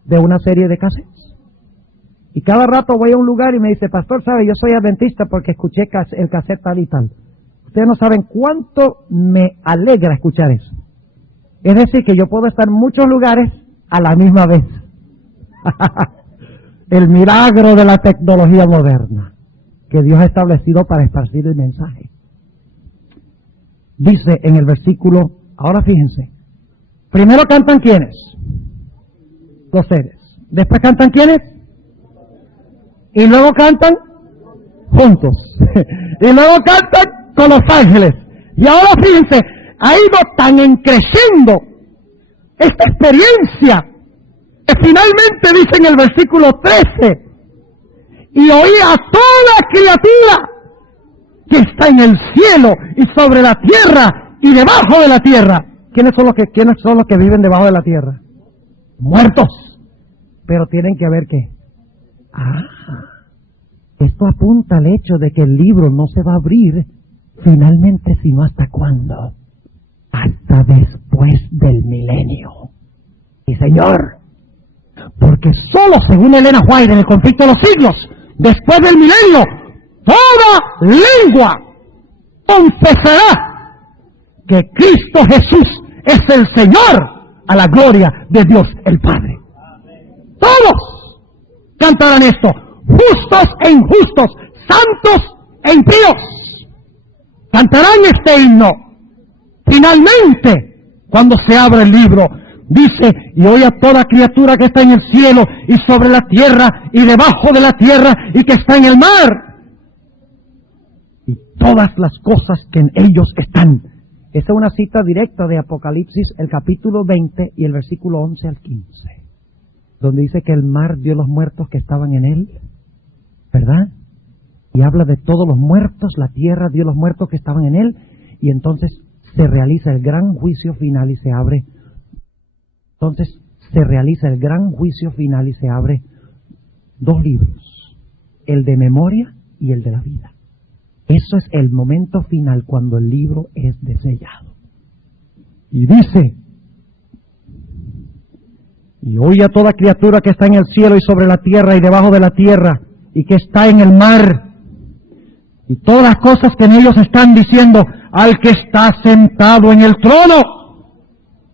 de una serie de cassettes. Y cada rato voy a un lugar y me dice, pastor, ¿sabe? Yo soy adventista porque escuché el cassette tal y tal. Ustedes no saben cuánto me alegra escuchar eso. Es decir, que yo puedo estar en muchos lugares a la misma vez. El milagro de la tecnología moderna que Dios ha establecido para esparcir el mensaje. Dice en el versículo, ahora fíjense, primero cantan ¿quiénes? Los seres. Después cantan ¿quiénes? Y luego cantan juntos. Y luego cantan con los ángeles. Y ahora fíjense, ha ido tan creciendo esta experiencia que finalmente dice en el versículo 13, y oí a toda criatura que está en el cielo y sobre la tierra y debajo de la tierra. ¿Quiénes son los que viven debajo de la tierra? Muertos. Pero tienen que ver qué. Esto apunta al hecho de que el libro no se va a abrir finalmente, sino ¿hasta cuándo? Hasta después del milenio. Sí, señor. Porque solo según Elena White en el conflicto de los siglos, después del milenio, toda lengua confesará que Cristo Jesús es el Señor, a la gloria de Dios el Padre. Todos cantarán esto, justos e injustos, santos e impíos. Cantarán este himno. Finalmente, cuando se abra el libro, dice, y oí a toda criatura que está en el cielo y sobre la tierra y debajo de la tierra y que está en el mar, y todas las cosas que en ellos están. Esta es una cita directa de Apocalipsis, el capítulo 20 y el versículo 11 al 15, donde dice que el mar dio los muertos que estaban en él, ¿verdad? Y habla de todos los muertos, la tierra dio los muertos que estaban en él, y entonces se realiza el gran juicio final y se abre. Entonces se realiza el gran juicio final y se abre 2 libros, el de memoria y el de la vida. Eso es el momento final cuando el libro es desellado. Y dice, y oí a toda criatura que está en el cielo y sobre la tierra y debajo de la tierra y que está en el mar, y todas las cosas que en ellos están diciendo, al que está sentado en el trono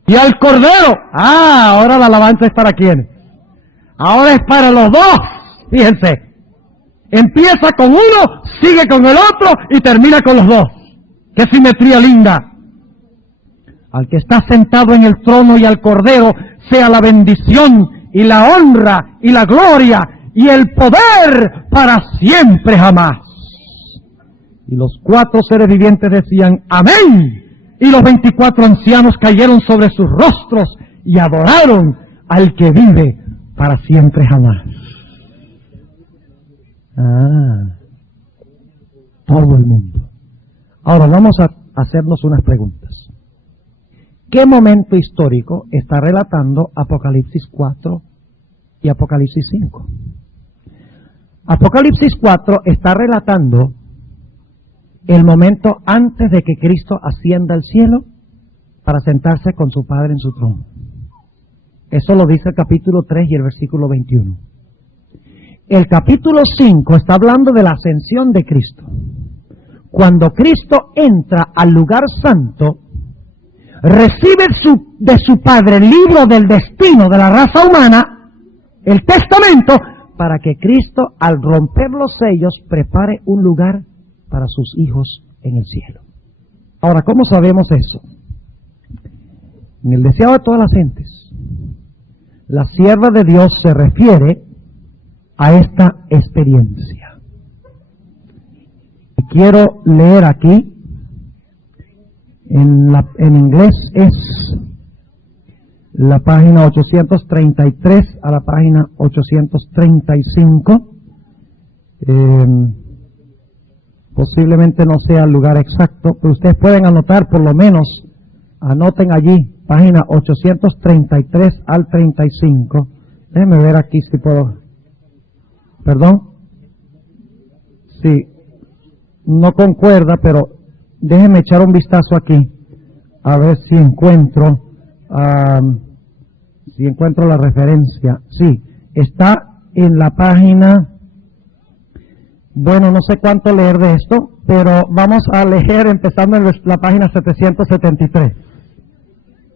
y al Cordero. Ahora la alabanza es para quién. Ahora es para los dos. Fíjense. Empieza con uno, sigue con el otro y termina con los dos. ¡Qué simetría linda! Al que está sentado en el trono y al Cordero sea la bendición y la honra y la gloria y el poder para siempre jamás. Y los 4 seres vivientes decían amén. Y los 24 ancianos cayeron sobre sus rostros y adoraron al que vive para siempre jamás. Todo el mundo. Ahora vamos a hacernos unas preguntas. ¿Qué momento histórico está relatando Apocalipsis 4 y Apocalipsis 5? Apocalipsis 4 está relatando el momento antes de que Cristo ascienda al cielo para sentarse con su Padre en su trono. Eso lo dice el capítulo 3 y el versículo 21. El capítulo 5 está hablando de la ascensión de Cristo. Cuando Cristo entra al lugar santo, recibe de su Padre el libro del destino de la raza humana, el testamento, para que Cristo, al romper los sellos, prepare un lugar para sus hijos en el cielo. Ahora, ¿cómo sabemos eso? En el deseado de todas las gentes, la sierva de Dios se refiere a esta experiencia. Y quiero leer aquí, en inglés es la página 833 a la página 835. Posiblemente no sea el lugar exacto, pero ustedes pueden anotar, por lo menos, anoten allí, página 833 al 35. Déjenme ver aquí si puedo. ¿Perdón? Sí, no concuerda, pero déjenme echar un vistazo aquí, a ver si encuentro la referencia. Sí, está en la página, bueno, no sé cuánto leer de esto, pero vamos a leer empezando en la página 773.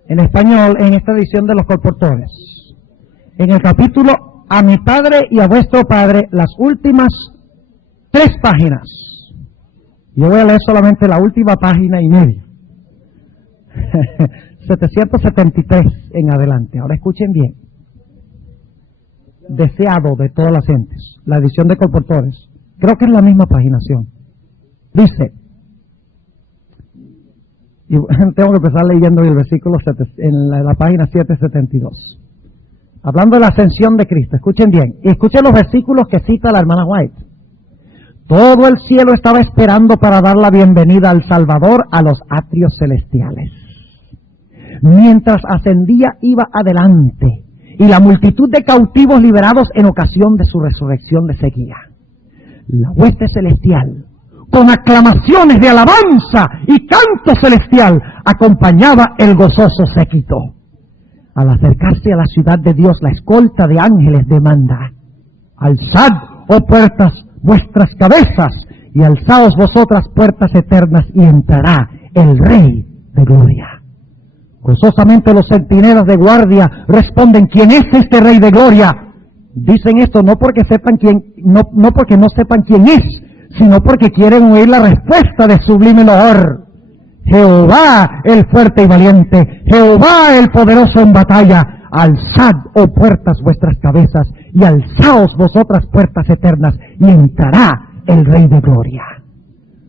En español, en esta edición de los colportores. En el capítulo A mi Padre y a vuestro Padre, las últimas 3 páginas. Yo voy a leer solamente la última página y media. 773 en adelante. Ahora escuchen bien. Deseado de todas las gentes. La edición de colportores. Creo que es la misma paginación. Dice, y tengo que empezar leyendo el versículo en la página 772. Hablando de la ascensión de Cristo. Escuchen bien. Y escuchen los versículos que cita la hermana White. Todo el cielo estaba esperando para dar la bienvenida al Salvador a los atrios celestiales. Mientras ascendía, iba adelante, y la multitud de cautivos liberados en ocasión de su resurrección le seguía. La hueste celestial, con aclamaciones de alabanza y canto celestial, acompañaba el gozoso séquito. Al acercarse a la ciudad de Dios, la escolta de ángeles demanda: alzad, oh puertas, vuestras cabezas, y alzaos vosotras puertas eternas, y entrará el Rey de gloria. Gozosamente los centinelas de guardia responden: ¿quién es este Rey de gloria? Dicen esto no porque sepan no porque no sepan quién es, sino porque quieren oír la respuesta de sublime loor. Jehová el fuerte y valiente, Jehová el poderoso en batalla. Alzad, oh puertas, vuestras cabezas, y alzaos vosotras puertas eternas, y entrará el Rey de gloria.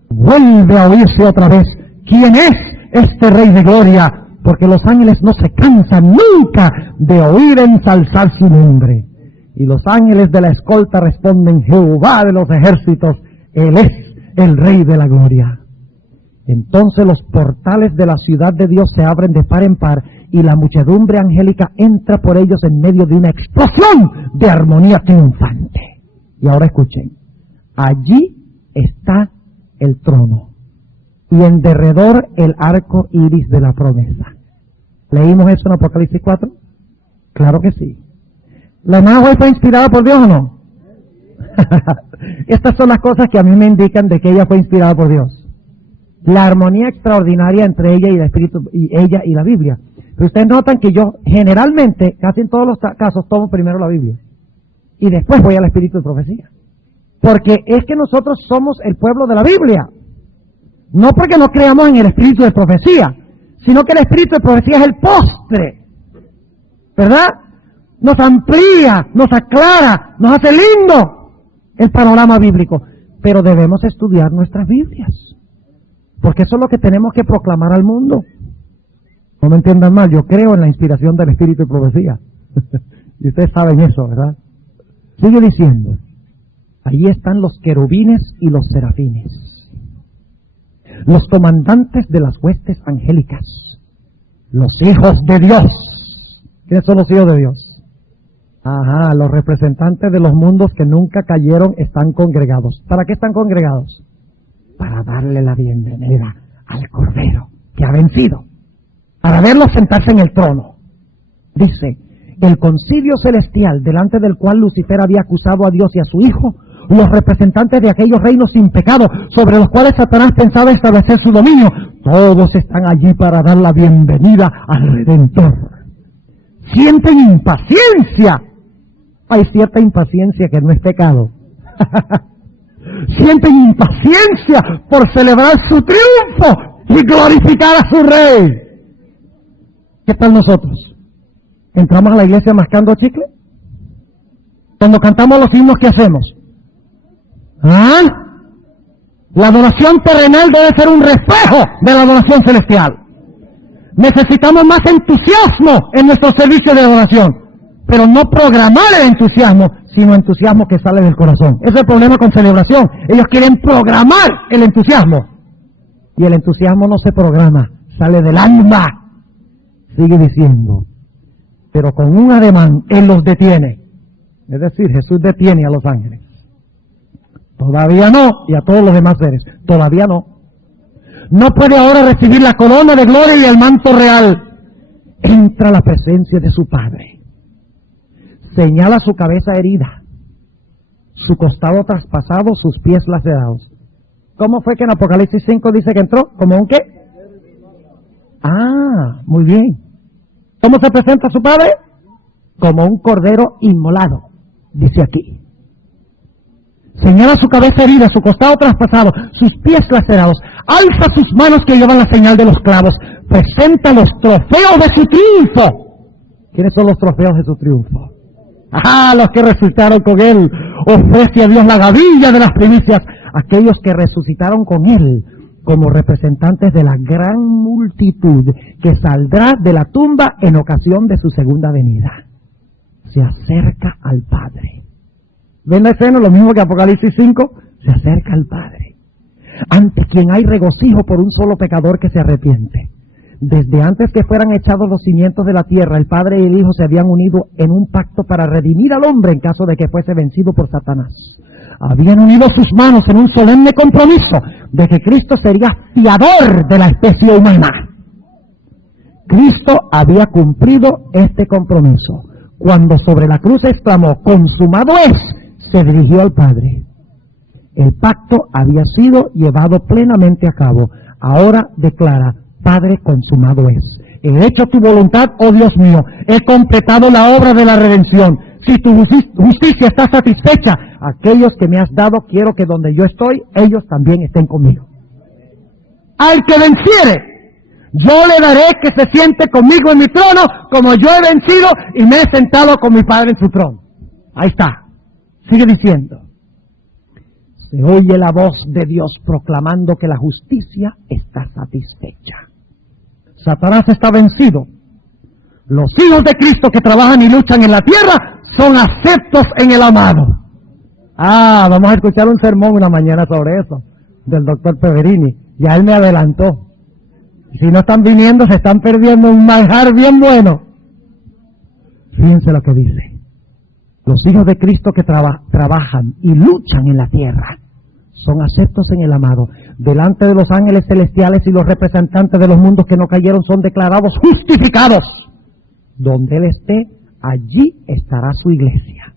Vuelve a oírse otra vez: ¿quién es este Rey de gloria? Porque los ángeles no se cansan nunca de oír ensalzar su nombre. Y los ángeles de la escolta responden: Jehová de los ejércitos, Él es el Rey de la gloria. Entonces los portales de la ciudad de Dios se abren de par en par, y la muchedumbre angélica entra por ellos en medio de una explosión de armonía triunfante. Y ahora escuchen: allí está el trono, y en derredor el arco iris de la promesa. ¿Leímos eso en Apocalipsis 4? Claro que sí. ¿La hermana fue inspirada por Dios o no? Estas son las cosas que a mí me indican de que ella fue inspirada por Dios. La armonía extraordinaria entre ella y el Espíritu, y ella y la Biblia. Pero ustedes notan que yo generalmente, casi en todos los casos, tomo primero la Biblia. y después voy al espíritu de profecía. Porque es que nosotros somos el pueblo de la Biblia. No porque no creamos en el espíritu de profecía, sino que el espíritu de profecía es el postre, ¿verdad? Nos amplía, nos aclara, nos hace lindo el panorama bíblico. Pero debemos estudiar nuestras Biblias, porque eso es lo que tenemos que proclamar al mundo. No me entiendan mal, yo creo en la inspiración del espíritu de profecía. Y ustedes saben eso, ¿verdad? Sigue diciendo, ahí están los querubines y los serafines, los comandantes de las huestes angélicas, los hijos de Dios. ¿Quiénes son los hijos de Dios? Ajá, los representantes de los mundos que nunca cayeron están congregados. ¿Para qué están congregados? Para darle la bienvenida al Cordero que ha vencido, para verlo sentarse en el trono. Dice, el concilio celestial delante del cual Lucifer había acusado a Dios y a su Hijo, los representantes de aquellos reinos sin pecado sobre los cuales Satanás pensaba establecer su dominio, todos están allí para dar la bienvenida al Redentor. Sienten impaciencia. Hay cierta impaciencia que no es pecado. Sienten impaciencia por celebrar su triunfo y glorificar a su Rey. ¿Qué tal nosotros? ¿Entramos a la iglesia mascando chicle? Cuando cantamos los himnos, ¿qué hacemos? ¿Ah? La adoración terrenal debe ser un reflejo de la adoración celestial. Necesitamos más entusiasmo en nuestro servicio de adoración, pero no programar el entusiasmo, sino entusiasmo que sale del corazón. Ese es el problema con celebración. Ellos quieren programar el entusiasmo, y el entusiasmo no se programa, sale del alma. Sigue diciendo, pero con un ademán Él los detiene. Es decir, Jesús detiene a los ángeles. Todavía no, y a todos los demás seres, todavía no. No puede ahora recibir la corona de gloria y el manto real. Entra a la presencia de su Padre. Señala su cabeza herida, su costado traspasado, sus pies lacerados. ¿Cómo fue que en Apocalipsis 5 dice que entró? ¿Como un qué? Ah, muy bien. ¿Cómo se presenta su Padre? Como un cordero inmolado, dice aquí. Señala su cabeza herida, su costado traspasado, sus pies lacerados. Alza sus manos que llevan la señal de los clavos. Presenta los trofeos de su triunfo. ¿Quiénes son los trofeos de su triunfo? ¡Ah! Los que resucitaron con Él. Ofrece a Dios la gavilla de las primicias. Aquellos que resucitaron con Él como representantes de la gran multitud que saldrá de la tumba en ocasión de su segunda venida. Se acerca al Padre. ¿Ven la escena? Lo mismo que Apocalipsis 5. Se acerca al Padre, ante quien hay regocijo por un solo pecador que se arrepiente. Desde antes que fueran echados los cimientos de la tierra, el Padre y el Hijo se habían unido en un pacto para redimir al hombre en caso de que fuese vencido por Satanás. Habían unido sus manos en un solemne compromiso de que Cristo sería fiador de la especie humana. Cristo había cumplido este compromiso. Cuando sobre la cruz exclamó, consumado es, se dirigió al Padre. El pacto había sido llevado plenamente a cabo. Ahora declara, Padre, consumado es. He hecho tu voluntad, oh Dios mío. He completado la obra de la redención. Si tu justicia está satisfecha, aquellos que me has dado, quiero que donde yo estoy, ellos también estén conmigo. Al que venciere, yo le daré que se siente conmigo en mi trono, como yo he vencido y me he sentado con mi Padre en su trono. Ahí está. Sigue diciendo. Se oye la voz de Dios proclamando que la justicia está satisfecha. Satanás está vencido. Los hijos de Cristo que trabajan y luchan en la tierra son aceptos en el amado. Vamos a escuchar un sermón una mañana sobre eso, del doctor Peverini. Ya él me adelantó. Si no están viniendo, se están perdiendo un manjar bien bueno. Fíjense lo que dice. Los hijos de Cristo que trabajan y luchan en la tierra son aceptos en el amado. Delante de los ángeles celestiales y los representantes de los mundos que no cayeron son declarados justificados. Donde Él esté, allí estará su iglesia.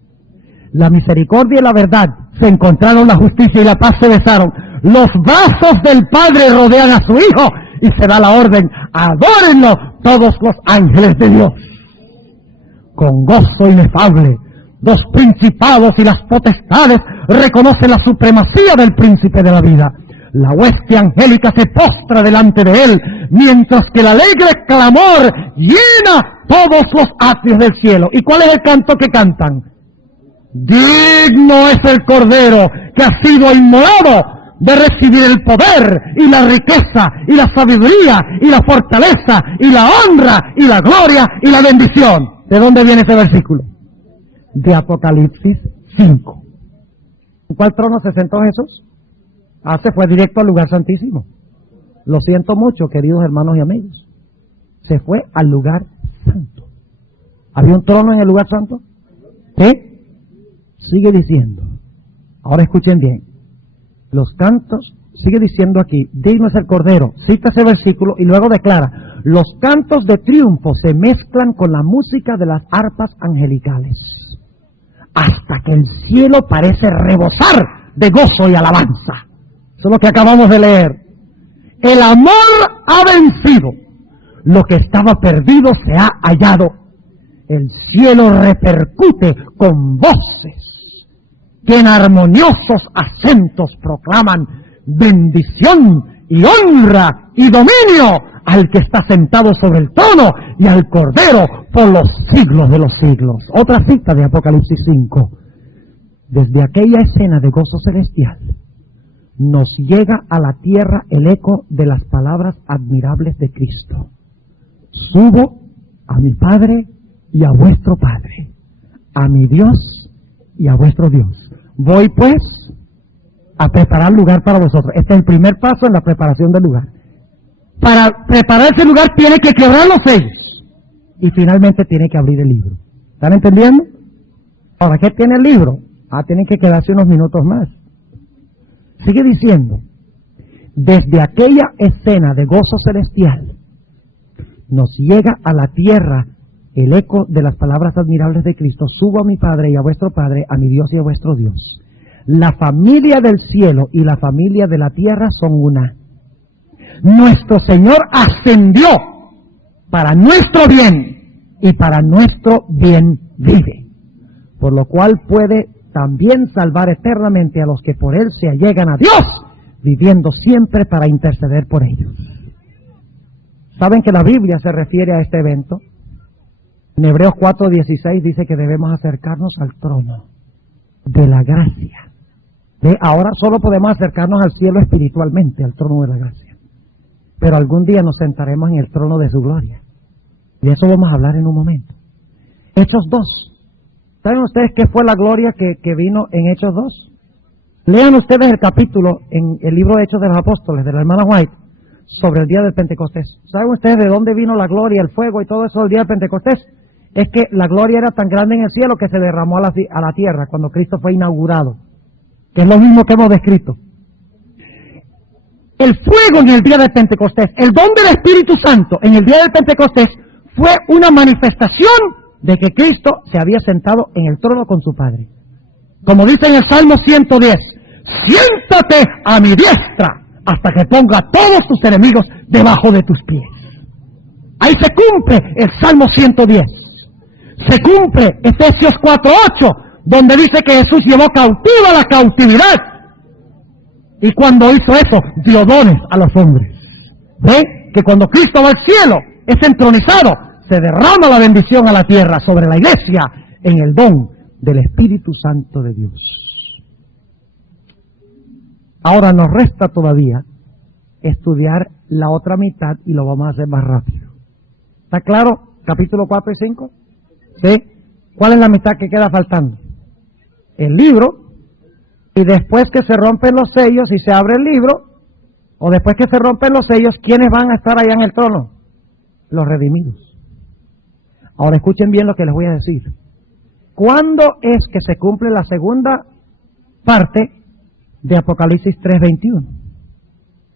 La misericordia y la verdad se encontraron, la justicia y la paz se besaron. Los brazos del Padre rodean a su Hijo y se da la orden, adórenlo todos los ángeles de Dios. Con gozo inefable Los principados y las potestades reconocen la supremacía del príncipe de la vida. La hueste angélica se postra delante de él, mientras que el alegre clamor llena todos los atrios del cielo. ¿Y cuál es el canto que cantan? Digno es el Cordero que ha sido inmolado de recibir el poder y la riqueza y la sabiduría y la fortaleza y la honra y la gloria y la bendición. ¿De dónde viene ese versículo? De Apocalipsis 5. ¿En cuál trono se sentó Jesús? Se fue directo al lugar santísimo. Lo siento mucho, queridos hermanos y amigos. Se fue al lugar santo. ¿Había un trono en el lugar santo? ¿Sí? Sigue diciendo. Ahora escuchen bien. Los cantos, sigue diciendo aquí, digno es el Cordero. Cita ese versículo y luego declara, los cantos de triunfo se mezclan con la música de las arpas angelicales, hasta que el cielo parece rebosar de gozo y alabanza. Eso es lo que acabamos de leer. El amor ha vencido. Lo que estaba perdido se ha hallado. El cielo repercute con voces que en armoniosos acentos proclaman bendición y honra y dominio al que está sentado sobre el trono y al Cordero por los siglos de los siglos. Otra cita de Apocalipsis 5. Desde aquella escena de gozo celestial nos llega a la tierra el eco de las palabras admirables de Cristo. Subo a mi Padre y a vuestro Padre, a mi Dios y a vuestro Dios. Voy pues a preparar lugar para vosotros. Este es el primer paso en la preparación del lugar. Para preparar ese lugar tiene que quebrar los sellos y finalmente tiene que abrir el libro. ¿Están entendiendo? Ahora, ¿qué tiene el libro? Tienen que quedarse unos minutos más. Sigue diciendo, desde aquella escena de gozo celestial nos llega a la tierra el eco de las palabras admirables de Cristo. Subo a mi Padre y a vuestro Padre, a mi Dios y a vuestro Dios. La familia del cielo y la familia de la tierra son una. Nuestro Señor ascendió para nuestro bien y para nuestro bien vive, por lo cual puede también salvar eternamente a los que por Él se allegan a Dios, viviendo siempre para interceder por ellos. ¿Saben que la Biblia se refiere a este evento? En Hebreos 4:16 dice que debemos acercarnos al trono de la gracia. Ahora solo podemos acercarnos al cielo espiritualmente, al trono de la gracia. Pero algún día nos sentaremos en el trono de su gloria. Y de eso vamos a hablar en un momento. Hechos 2. ¿Saben ustedes qué fue la gloria que vino en Hechos 2? Lean ustedes el capítulo en el libro de Hechos de los Apóstoles, de la hermana White, sobre el día del Pentecostés. ¿Saben ustedes de dónde vino la gloria, el fuego y todo eso del día del Pentecostés? Es que la gloria era tan grande en el cielo que se derramó a la tierra cuando Cristo fue inaugurado. Que es lo mismo que hemos descrito. El fuego en el día del Pentecostés, el don del Espíritu Santo en el día del Pentecostés fue una manifestación de que Cristo se había sentado en el trono con su Padre. Como dice en el Salmo 110, siéntate a mi diestra hasta que ponga a todos tus enemigos debajo de tus pies. Ahí se cumple el Salmo 110. Se cumple Efesios 4:8, donde dice que Jesús llevó cautiva la cautividad. Y cuando hizo eso, dio dones a los hombres. ¿Ve? Que cuando Cristo va al cielo, es entronizado, se derrama la bendición a la tierra sobre la iglesia en el don del Espíritu Santo de Dios. Ahora nos resta todavía estudiar la otra mitad y lo vamos a hacer más rápido. ¿Está claro? Capítulo 4 y 5. ¿Sí? ¿Cuál es la mitad que queda faltando? El libro, y después que se rompen los sellos y se abre el libro, o después que se rompen los sellos, ¿quiénes van a estar allá en el trono? Los redimidos. Ahora escuchen bien lo que les voy a decir. ¿Cuándo es que se cumple la segunda parte de Apocalipsis 3:21?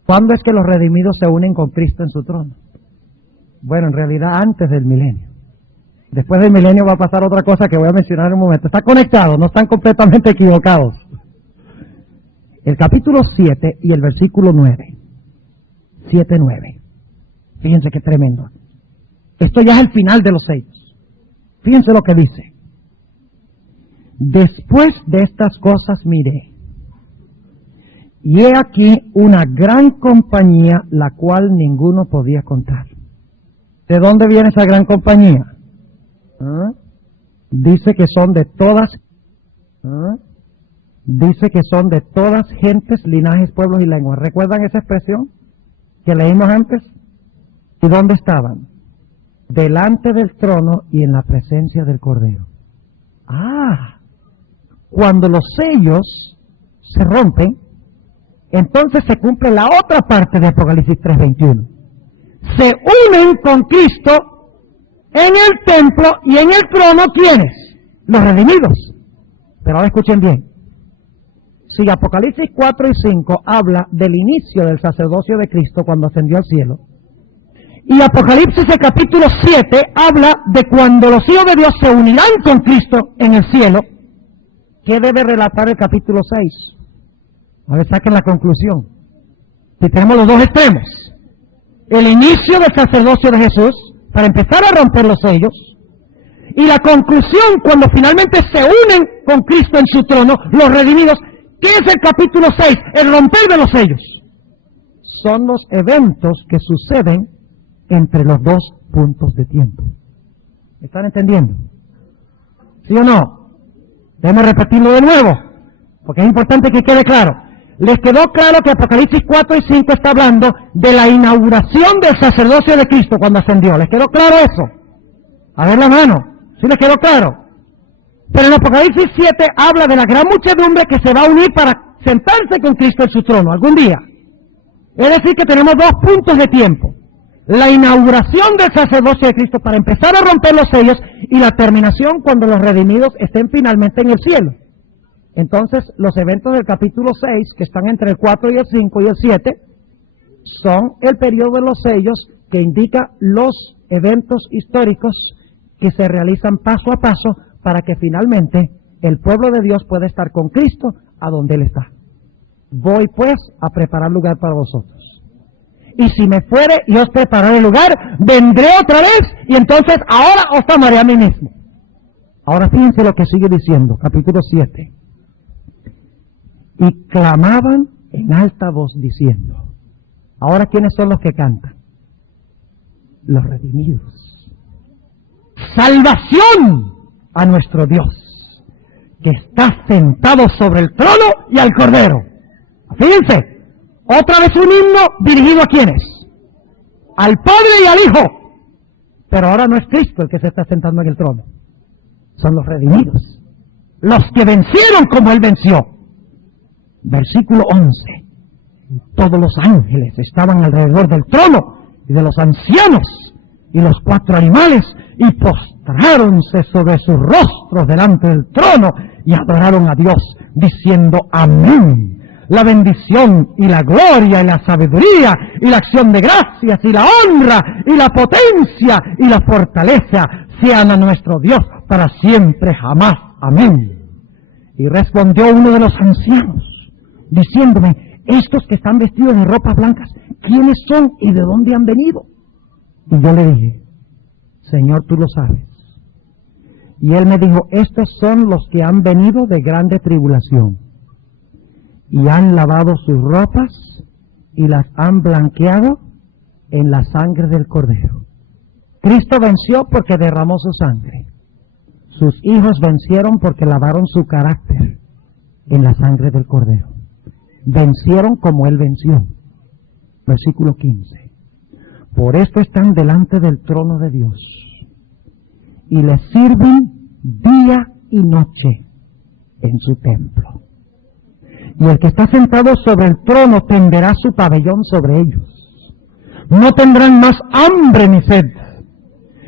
¿Cuándo es que los redimidos se unen con Cristo en su trono? Bueno, en realidad antes del milenio. Después del milenio va a pasar otra cosa que voy a mencionar en un momento. Está conectado, no están completamente equivocados. El capítulo 7 y el versículo 9. 7:9. Fíjense qué tremendo. Esto ya es el final de los sellos. Fíjense lo que dice. Después de estas cosas miré, y he aquí una gran compañía, la cual ninguno podía contar. ¿De dónde viene esa gran compañía? ¿Ah? Dice que son de todas, dice que son de todas gentes, linajes, pueblos y lenguas. ¿Recuerdan esa expresión que leímos antes? ¿Y dónde estaban? Delante del trono y en la presencia del Cordero. Cuando los sellos se rompen, entonces se cumple la otra parte de Apocalipsis 3:21. Se unen con Cristo en el templo y en el trono, ¿quiénes? Los redimidos. Pero ahora escuchen bien. Si Apocalipsis 4 y 5 habla del inicio del sacerdocio de Cristo cuando ascendió al cielo, y Apocalipsis el capítulo 7 habla de cuando los hijos de Dios se unirán con Cristo en el cielo, ¿qué debe relatar el capítulo 6? A ver, saquen la conclusión. Si tenemos los dos extremos, el inicio del sacerdocio de Jesús, para empezar a romper los sellos, y la conclusión cuando finalmente se unen con Cristo en su trono, los redimidos. ¿Qué es el capítulo 6? El romper de los sellos. Son los eventos que suceden entre los dos puntos de tiempo. ¿Me están entendiendo? ¿Sí o no? Debemos repetirlo de nuevo, porque es importante que quede claro. ¿Les quedó claro que Apocalipsis 4 y 5 está hablando de la inauguración del sacerdocio de Cristo cuando ascendió? ¿Les quedó claro eso? A ver la mano. ¿Sí les quedó claro? Pero en Apocalipsis 7 habla de la gran muchedumbre que se va a unir para sentarse con Cristo en su trono algún día. Es decir, que tenemos dos puntos de tiempo. La inauguración del sacerdocio de Cristo para empezar a romper los sellos y la terminación cuando los redimidos estén finalmente en el cielo. Entonces, los eventos del capítulo 6, que están entre el 4 y el 5 y el 7, son el periodo de los sellos que indica los eventos históricos que se realizan paso a paso para que finalmente el pueblo de Dios pueda estar con Cristo a donde Él está. Voy pues a preparar lugar para vosotros. Y si me fuere y os prepararé el lugar, vendré otra vez y entonces ahora os tomaré a mí mismo. Ahora fíjense lo que sigue diciendo, capítulo 7. Y clamaban en alta voz diciendo. Ahora, ¿quiénes son los que cantan? Los redimidos. Salvación a nuestro Dios, que está sentado sobre el trono y al Cordero. Fíjense, otra vez un himno dirigido a ¿quiénes? Al Padre y al Hijo. Pero ahora no es Cristo el que se está sentando en el trono. Son los redimidos. Los que vencieron como Él venció. Versículo 11. Todos los ángeles estaban alrededor del trono y de los ancianos y los 4 animales y postráronse sobre sus rostros delante del trono y adoraron a Dios diciendo amén. La bendición y la gloria y la sabiduría y la acción de gracias y la honra y la potencia y la fortaleza sean a nuestro Dios para siempre jamás. Amén. Y respondió uno de los ancianos diciéndome, estos que están vestidos de ropas blancas, ¿quiénes son y de dónde han venido? Y yo le dije, Señor, tú lo sabes. Y él me dijo, estos son los que han venido de grande tribulación y han lavado sus ropas y las han blanqueado en la sangre del Cordero. Cristo venció porque derramó su sangre. Sus hijos vencieron porque lavaron su carácter en la sangre del Cordero. Vencieron como Él venció. Versículo 15. Por esto están delante del trono de Dios y le sirven día y noche en su templo. Y el que está sentado sobre el trono tenderá su pabellón sobre ellos. No tendrán más hambre ni sed.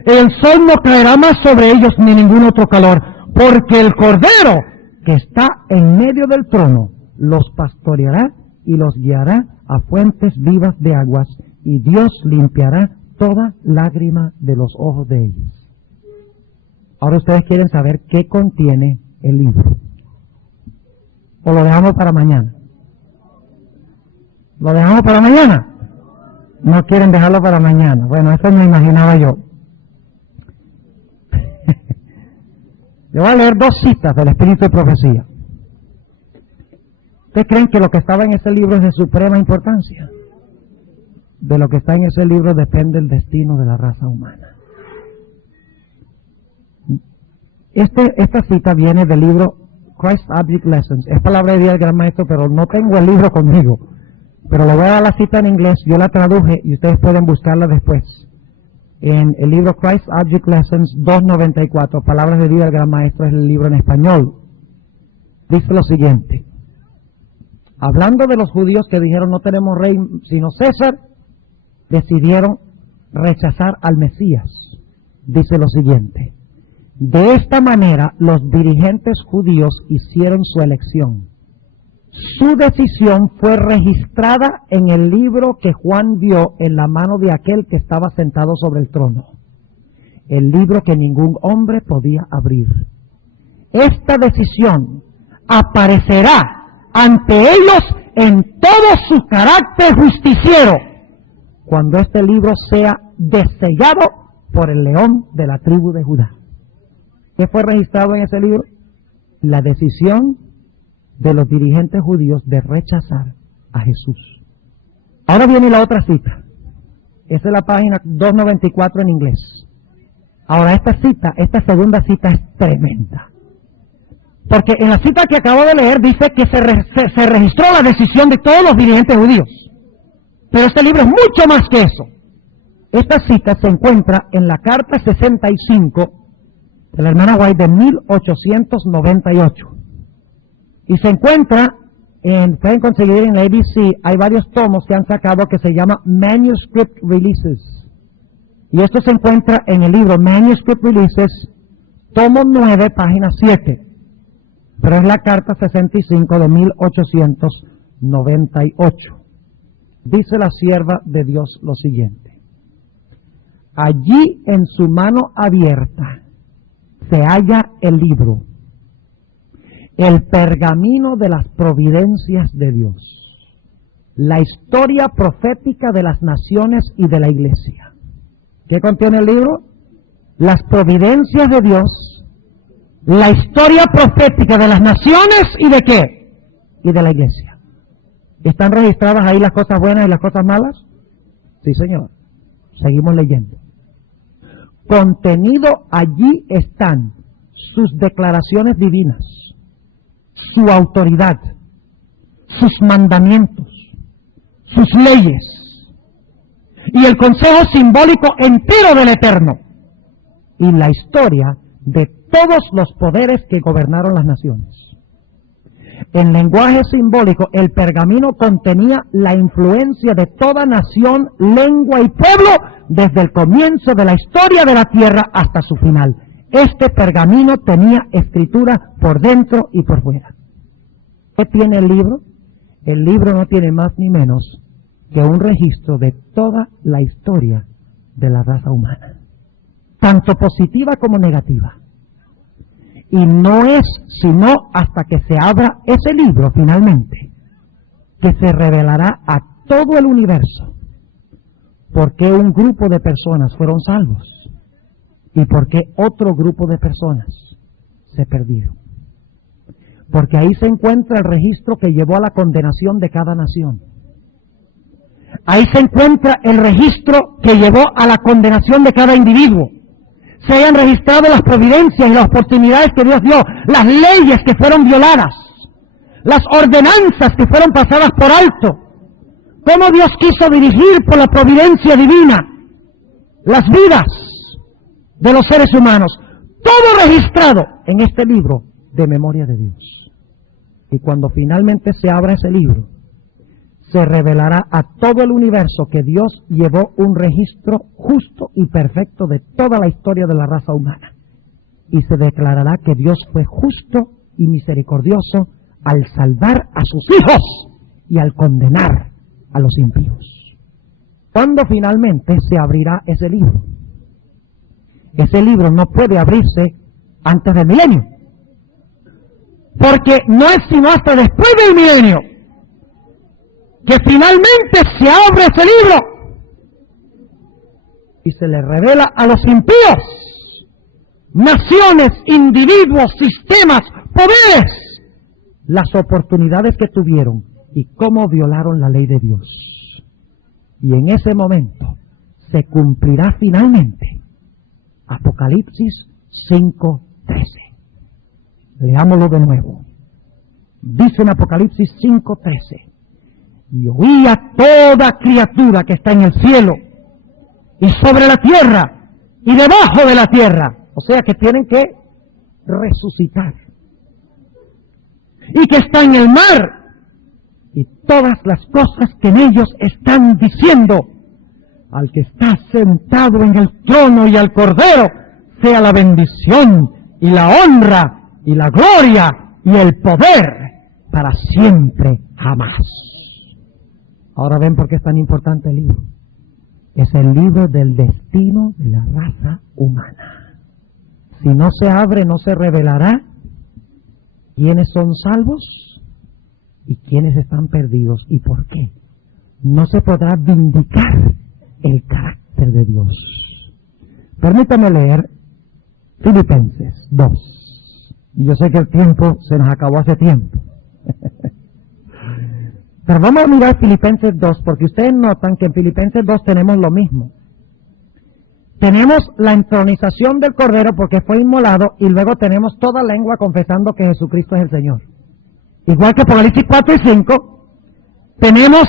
El sol no caerá más sobre ellos ni ningún otro calor, porque el Cordero que está en medio del trono los pastoreará y los guiará a fuentes vivas de aguas, y Dios limpiará toda lágrima de los ojos de ellos. Ahora ustedes quieren saber qué contiene el libro. ¿O lo dejamos para mañana? ¿Lo dejamos para mañana? No quieren dejarlo para mañana. Bueno, eso me imaginaba yo. Le voy a leer dos citas del Espíritu de Profecía. ¿Ustedes creen que lo que estaba en ese libro es de suprema importancia? De lo que está en ese libro depende el destino de la raza humana. Esta cita viene del libro Christ Object Lessons. Es palabra de Dios del Gran Maestro, pero no tengo el libro conmigo. Pero le voy a dar la cita en inglés, yo la traduje y ustedes pueden buscarla después. En el libro Christ Object Lessons 294, Palabras de Dios del Gran Maestro, es el libro en español. Dice lo siguiente. Hablando de los judíos que dijeron no tenemos rey sino César, decidieron rechazar al Mesías. Dice lo siguiente. De esta manera los dirigentes judíos hicieron su elección. Su decisión fue registrada en el libro que Juan vio en la mano de aquel que estaba sentado sobre el trono. El libro que ningún hombre podía abrir. Esta decisión aparecerá ante ellos en todo su carácter justiciero cuando este libro sea desellado por el león de la tribu de Judá. ¿Qué fue registrado en ese libro? La decisión de los dirigentes judíos de rechazar a Jesús. Ahora viene la otra cita. Esa es la página 294 en inglés. Ahora esta segunda cita es tremenda. Porque en la cita que acabo de leer dice que se registró la decisión de todos los dirigentes judíos. Pero este libro es mucho más que eso. Esta cita se encuentra en la carta 65 de la hermana White de 1898. Y se encuentra, pueden conseguir en la ABC, hay varios tomos que han sacado que se llama Manuscript Releases. Y esto se encuentra en el libro Manuscript Releases, tomo 9, página 7. Pero es la carta 65 de 1898. Dice la sierva de Dios lo siguiente. Allí en su mano abierta se halla el libro, el pergamino de las providencias de Dios, la historia profética de las naciones y de la iglesia. ¿Qué contiene el libro? Las providencias de Dios, la historia profética de las naciones y de qué? Y de la iglesia. ¿Están registradas ahí las cosas buenas y las cosas malas? Sí, señor. Seguimos leyendo. Contenido allí están sus declaraciones divinas, su autoridad, sus mandamientos, sus leyes y el consejo simbólico entero del Eterno y la historia de todos los poderes que gobernaron las naciones. En lenguaje simbólico, el pergamino contenía la influencia de toda nación, lengua y pueblo desde el comienzo de la historia de la tierra hasta su final. Este pergamino tenía escritura por dentro y por fuera. ¿Qué tiene el libro? El libro no tiene más ni menos que un registro de toda la historia de la raza humana, tanto positiva como negativa. Y no es sino hasta que se abra ese libro finalmente que se revelará a todo el universo por qué un grupo de personas fueron salvos y por qué otro grupo de personas se perdieron. Porque ahí se encuentra el registro que llevó a la condenación de cada nación. Ahí se encuentra el registro que llevó a la condenación de cada individuo. Se hayan registrado las providencias y las oportunidades que Dios dio, las leyes que fueron violadas, las ordenanzas que fueron pasadas por alto, cómo Dios quiso dirigir por la providencia divina las vidas de los seres humanos, todo registrado en este libro de memoria de Dios. Y cuando finalmente se abra ese libro, se revelará a todo el universo que Dios llevó un registro justo y perfecto de toda la historia de la raza humana. Y se declarará que Dios fue justo y misericordioso al salvar a sus hijos y al condenar a los impíos. ¿Cuándo finalmente se abrirá ese libro? Ese libro no puede abrirse antes del milenio, porque no es sino hasta después del milenio que finalmente se abre ese libro y se le revela a los impíos naciones, individuos, sistemas, poderes, las oportunidades que tuvieron y cómo violaron la ley de Dios. Y en ese momento se cumplirá finalmente Apocalipsis 5:13. Leámoslo de nuevo. Dice en Apocalipsis 5:13: y oí a toda criatura que está en el cielo y sobre la tierra y debajo de la tierra, o sea que tienen que resucitar, y que está en el mar, y todas las cosas que en ellos están diciendo: al que está sentado en el trono y al Cordero sea la bendición y la honra y la gloria y el poder para siempre jamás. Ahora ven por qué es tan importante el libro. Es el libro del destino de la raza humana. Si no se abre, no se revelará quiénes son salvos y quiénes están perdidos. ¿Y por qué? No se podrá vindicar el carácter de Dios. Permítame leer Filipenses 2. Y yo sé que el tiempo se nos acabó hace tiempo. Pero vamos a mirar Filipenses 2, porque ustedes notan que en Filipenses 2 tenemos lo mismo. Tenemos la entronización del Cordero porque fue inmolado, y luego tenemos toda lengua confesando que Jesucristo es el Señor. Igual que Apocalipsis 4 y 5, tenemos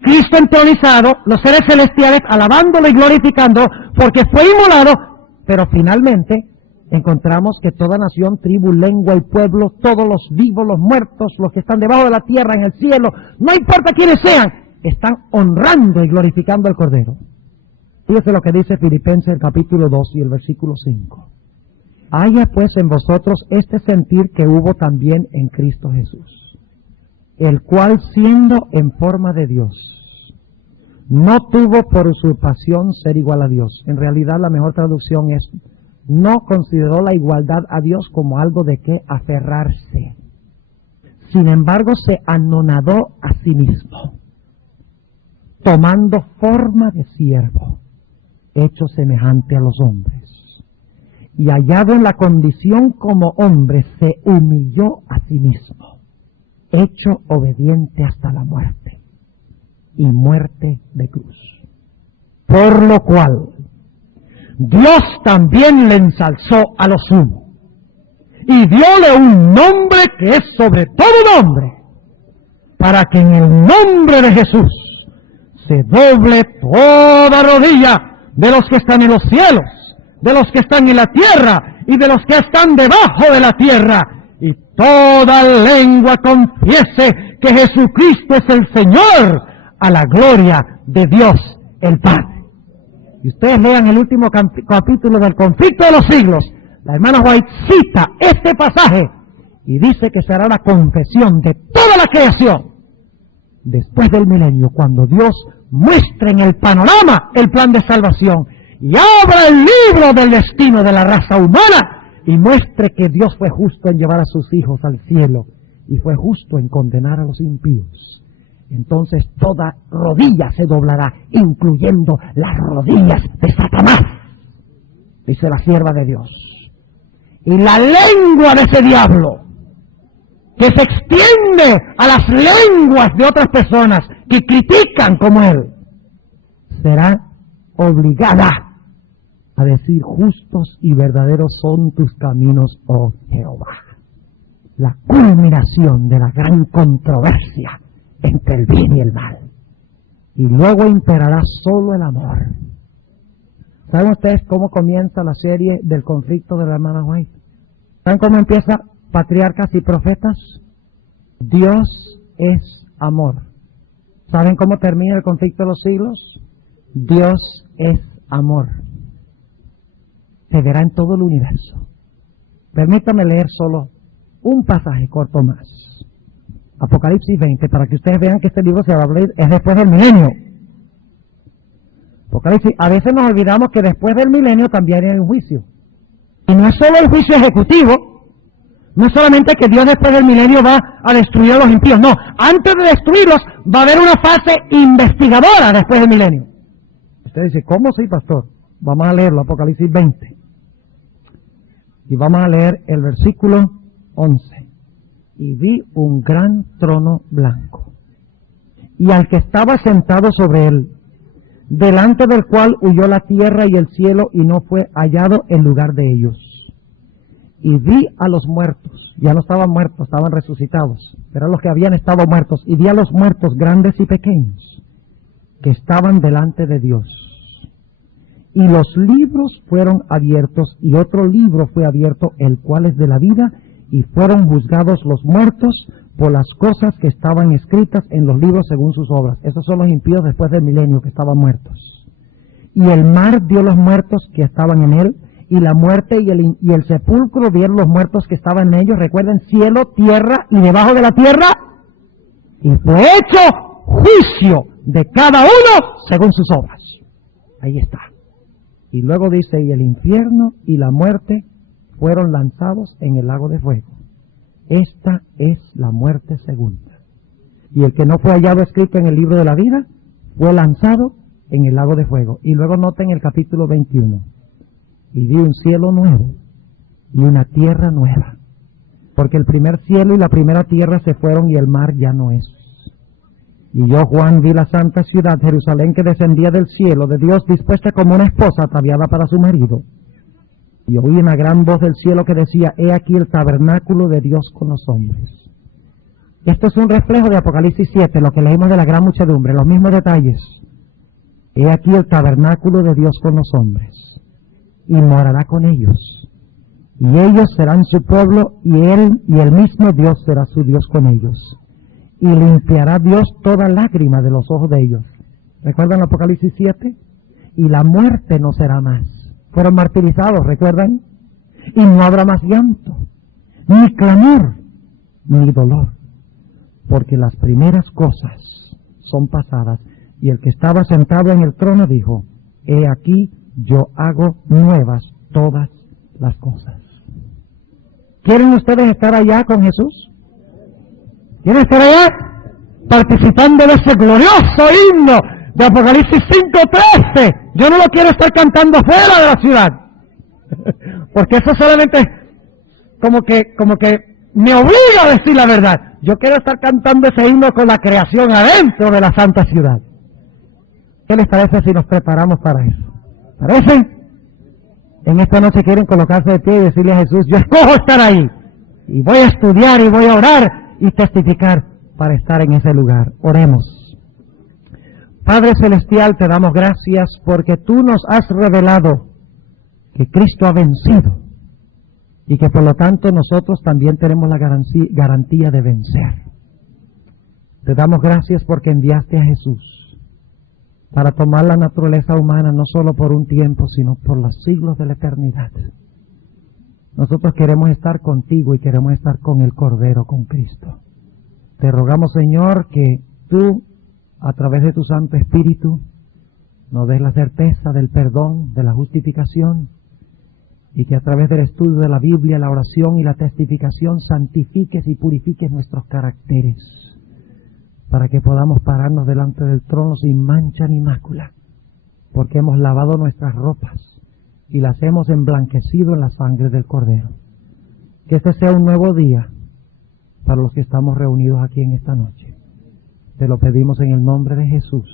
Cristo entronizado, los seres celestiales alabándolo y glorificándolo porque fue inmolado, pero finalmente encontramos que toda nación, tribu, lengua y pueblo, todos los vivos, los muertos, los que están debajo de la tierra, en el cielo, no importa quiénes sean, están honrando y glorificando al Cordero. Fíjese lo que dice Filipenses el capítulo 2 y el versículo 5. Haya pues en vosotros este sentir que hubo también en Cristo Jesús, el cual siendo en forma de Dios, no tuvo por usurpación ser igual a Dios. En realidad la mejor traducción es: no consideró la igualdad a Dios como algo de que aferrarse. Sin embargo, se anonadó a sí mismo, tomando forma de siervo, hecho semejante a los hombres. Y hallado en la condición como hombre, se humilló a sí mismo, hecho obediente hasta la muerte, y muerte de cruz. Por lo cual Dios también le ensalzó a lo sumo, y dióle un nombre que es sobre todo nombre, para que en el nombre de Jesús se doble toda rodilla de los que están en los cielos, de los que están en la tierra y de los que están debajo de la tierra, y toda lengua confiese que Jesucristo es el Señor, a la gloria de Dios el Padre. Y ustedes lean el último capítulo del Conflicto de los Siglos, la hermana White cita este pasaje y dice que será la confesión de toda la creación después del milenio, cuando Dios muestre en el panorama el plan de salvación y abra el libro del destino de la raza humana y muestre que Dios fue justo en llevar a sus hijos al cielo y fue justo en condenar a los impíos. Entonces toda rodilla se doblará, incluyendo las rodillas de Satanás, dice la sierva de Dios. Y la lengua de ese diablo, que se extiende a las lenguas de otras personas que critican como él, será obligada a decir: justos y verdaderos son tus caminos, oh Jehová. La culminación de la gran controversia entre el bien y el mal. Y luego imperará solo el amor. ¿Saben ustedes cómo comienza la serie del conflicto de la hermana White? ¿Saben cómo empieza Patriarcas y Profetas? Dios es amor. ¿Saben cómo termina el conflicto de los siglos? Dios es amor. Se verá en todo el universo. Permítame leer solo un pasaje corto más. Apocalipsis 20, para que ustedes vean que este libro se va a abrir, es después del milenio. Apocalipsis, a veces nos olvidamos que después del milenio también hay un juicio. Y no es solo el juicio ejecutivo, no es solamente que Dios después del milenio va a destruir a los impíos, no, antes de destruirlos va a haber una fase investigadora después del milenio. Usted dice: ¿cómo sí, pastor? Vamos a leerlo, Apocalipsis 20. Y vamos a leer el versículo 11. Y vi un gran trono blanco, y al que estaba sentado sobre él, delante del cual huyó la tierra y el cielo, y no fue hallado en lugar de ellos. Y vi a los muertos, ya no estaban muertos, estaban resucitados, pero los que habían estado muertos, y vi a los muertos grandes y pequeños, que estaban delante de Dios. Y los libros fueron abiertos, y otro libro fue abierto, el cual es de la vida, y fueron juzgados los muertos por las cosas que estaban escritas en los libros según sus obras. Esos son los impíos después del milenio que estaban muertos. Y el mar dio los muertos que estaban en él, y la muerte y el sepulcro dieron los muertos que estaban en ellos. Recuerden, cielo, tierra, y debajo de la tierra, y fue hecho juicio de cada uno según sus obras. Ahí está. Y luego dice, y el infierno y la muerte fueron lanzados en el lago de fuego. Esta es la muerte segunda. Y el que no fue hallado escrito en el libro de la vida fue lanzado en el lago de fuego. Y luego noten el capítulo 21. Y vi un cielo nuevo y una tierra nueva, porque el primer cielo y la primera tierra se fueron y el mar ya no es. Y yo, Juan, vi la santa ciudad, Jerusalén, que descendía del cielo de Dios, dispuesta como una esposa ataviada para su marido. Y oí una gran voz del cielo que decía, he aquí el tabernáculo de Dios con los hombres. Esto es un reflejo de Apocalipsis 7, lo que leímos de la gran muchedumbre, los mismos detalles. He aquí el tabernáculo de Dios con los hombres, y morará con ellos. Y ellos serán su pueblo, y el mismo Dios será su Dios con ellos. Y limpiará Dios toda lágrima de los ojos de ellos. ¿Recuerdan Apocalipsis 7? Y la muerte no será más. Fueron martirizados, ¿recuerdan? Y no habrá más llanto, ni clamor, ni dolor, porque las primeras cosas son pasadas. Y el que estaba sentado en el trono dijo, he aquí, yo hago nuevas todas las cosas. ¿Quieren ustedes estar allá con Jesús? ¿Quieren estar allá? Participando de ese glorioso himno de Apocalipsis 5:13. Yo no lo quiero estar cantando fuera de la ciudad, porque eso solamente como que me obliga a decir la verdad. Yo quiero estar cantando ese himno con la creación adentro de la santa ciudad. ¿Qué les parece si nos preparamos para eso? ¿Parece? En esta noche quieren colocarse de pie y decirle a Jesús, yo escojo estar ahí, y voy a estudiar, y voy a orar, y testificar para estar en ese lugar. Oremos. Padre Celestial, te damos gracias porque tú nos has revelado que Cristo ha vencido, y que por lo tanto nosotros también tenemos la garantía de vencer. Te damos gracias porque enviaste a Jesús para tomar la naturaleza humana no solo por un tiempo, sino por los siglos de la eternidad. Nosotros queremos estar contigo y queremos estar con el Cordero, con Cristo. Te rogamos, Señor, que tú, a través de tu Santo Espíritu, nos des la certeza del perdón, de la justificación, y que a través del estudio de la Biblia, la oración y la testificación santifiques y purifiques nuestros caracteres, para que podamos pararnos delante del trono sin mancha ni mácula, porque hemos lavado nuestras ropas y las hemos emblanquecido en la sangre del Cordero. Que este sea un nuevo día para los que estamos reunidos aquí en esta noche. Te lo pedimos en el nombre de Jesús.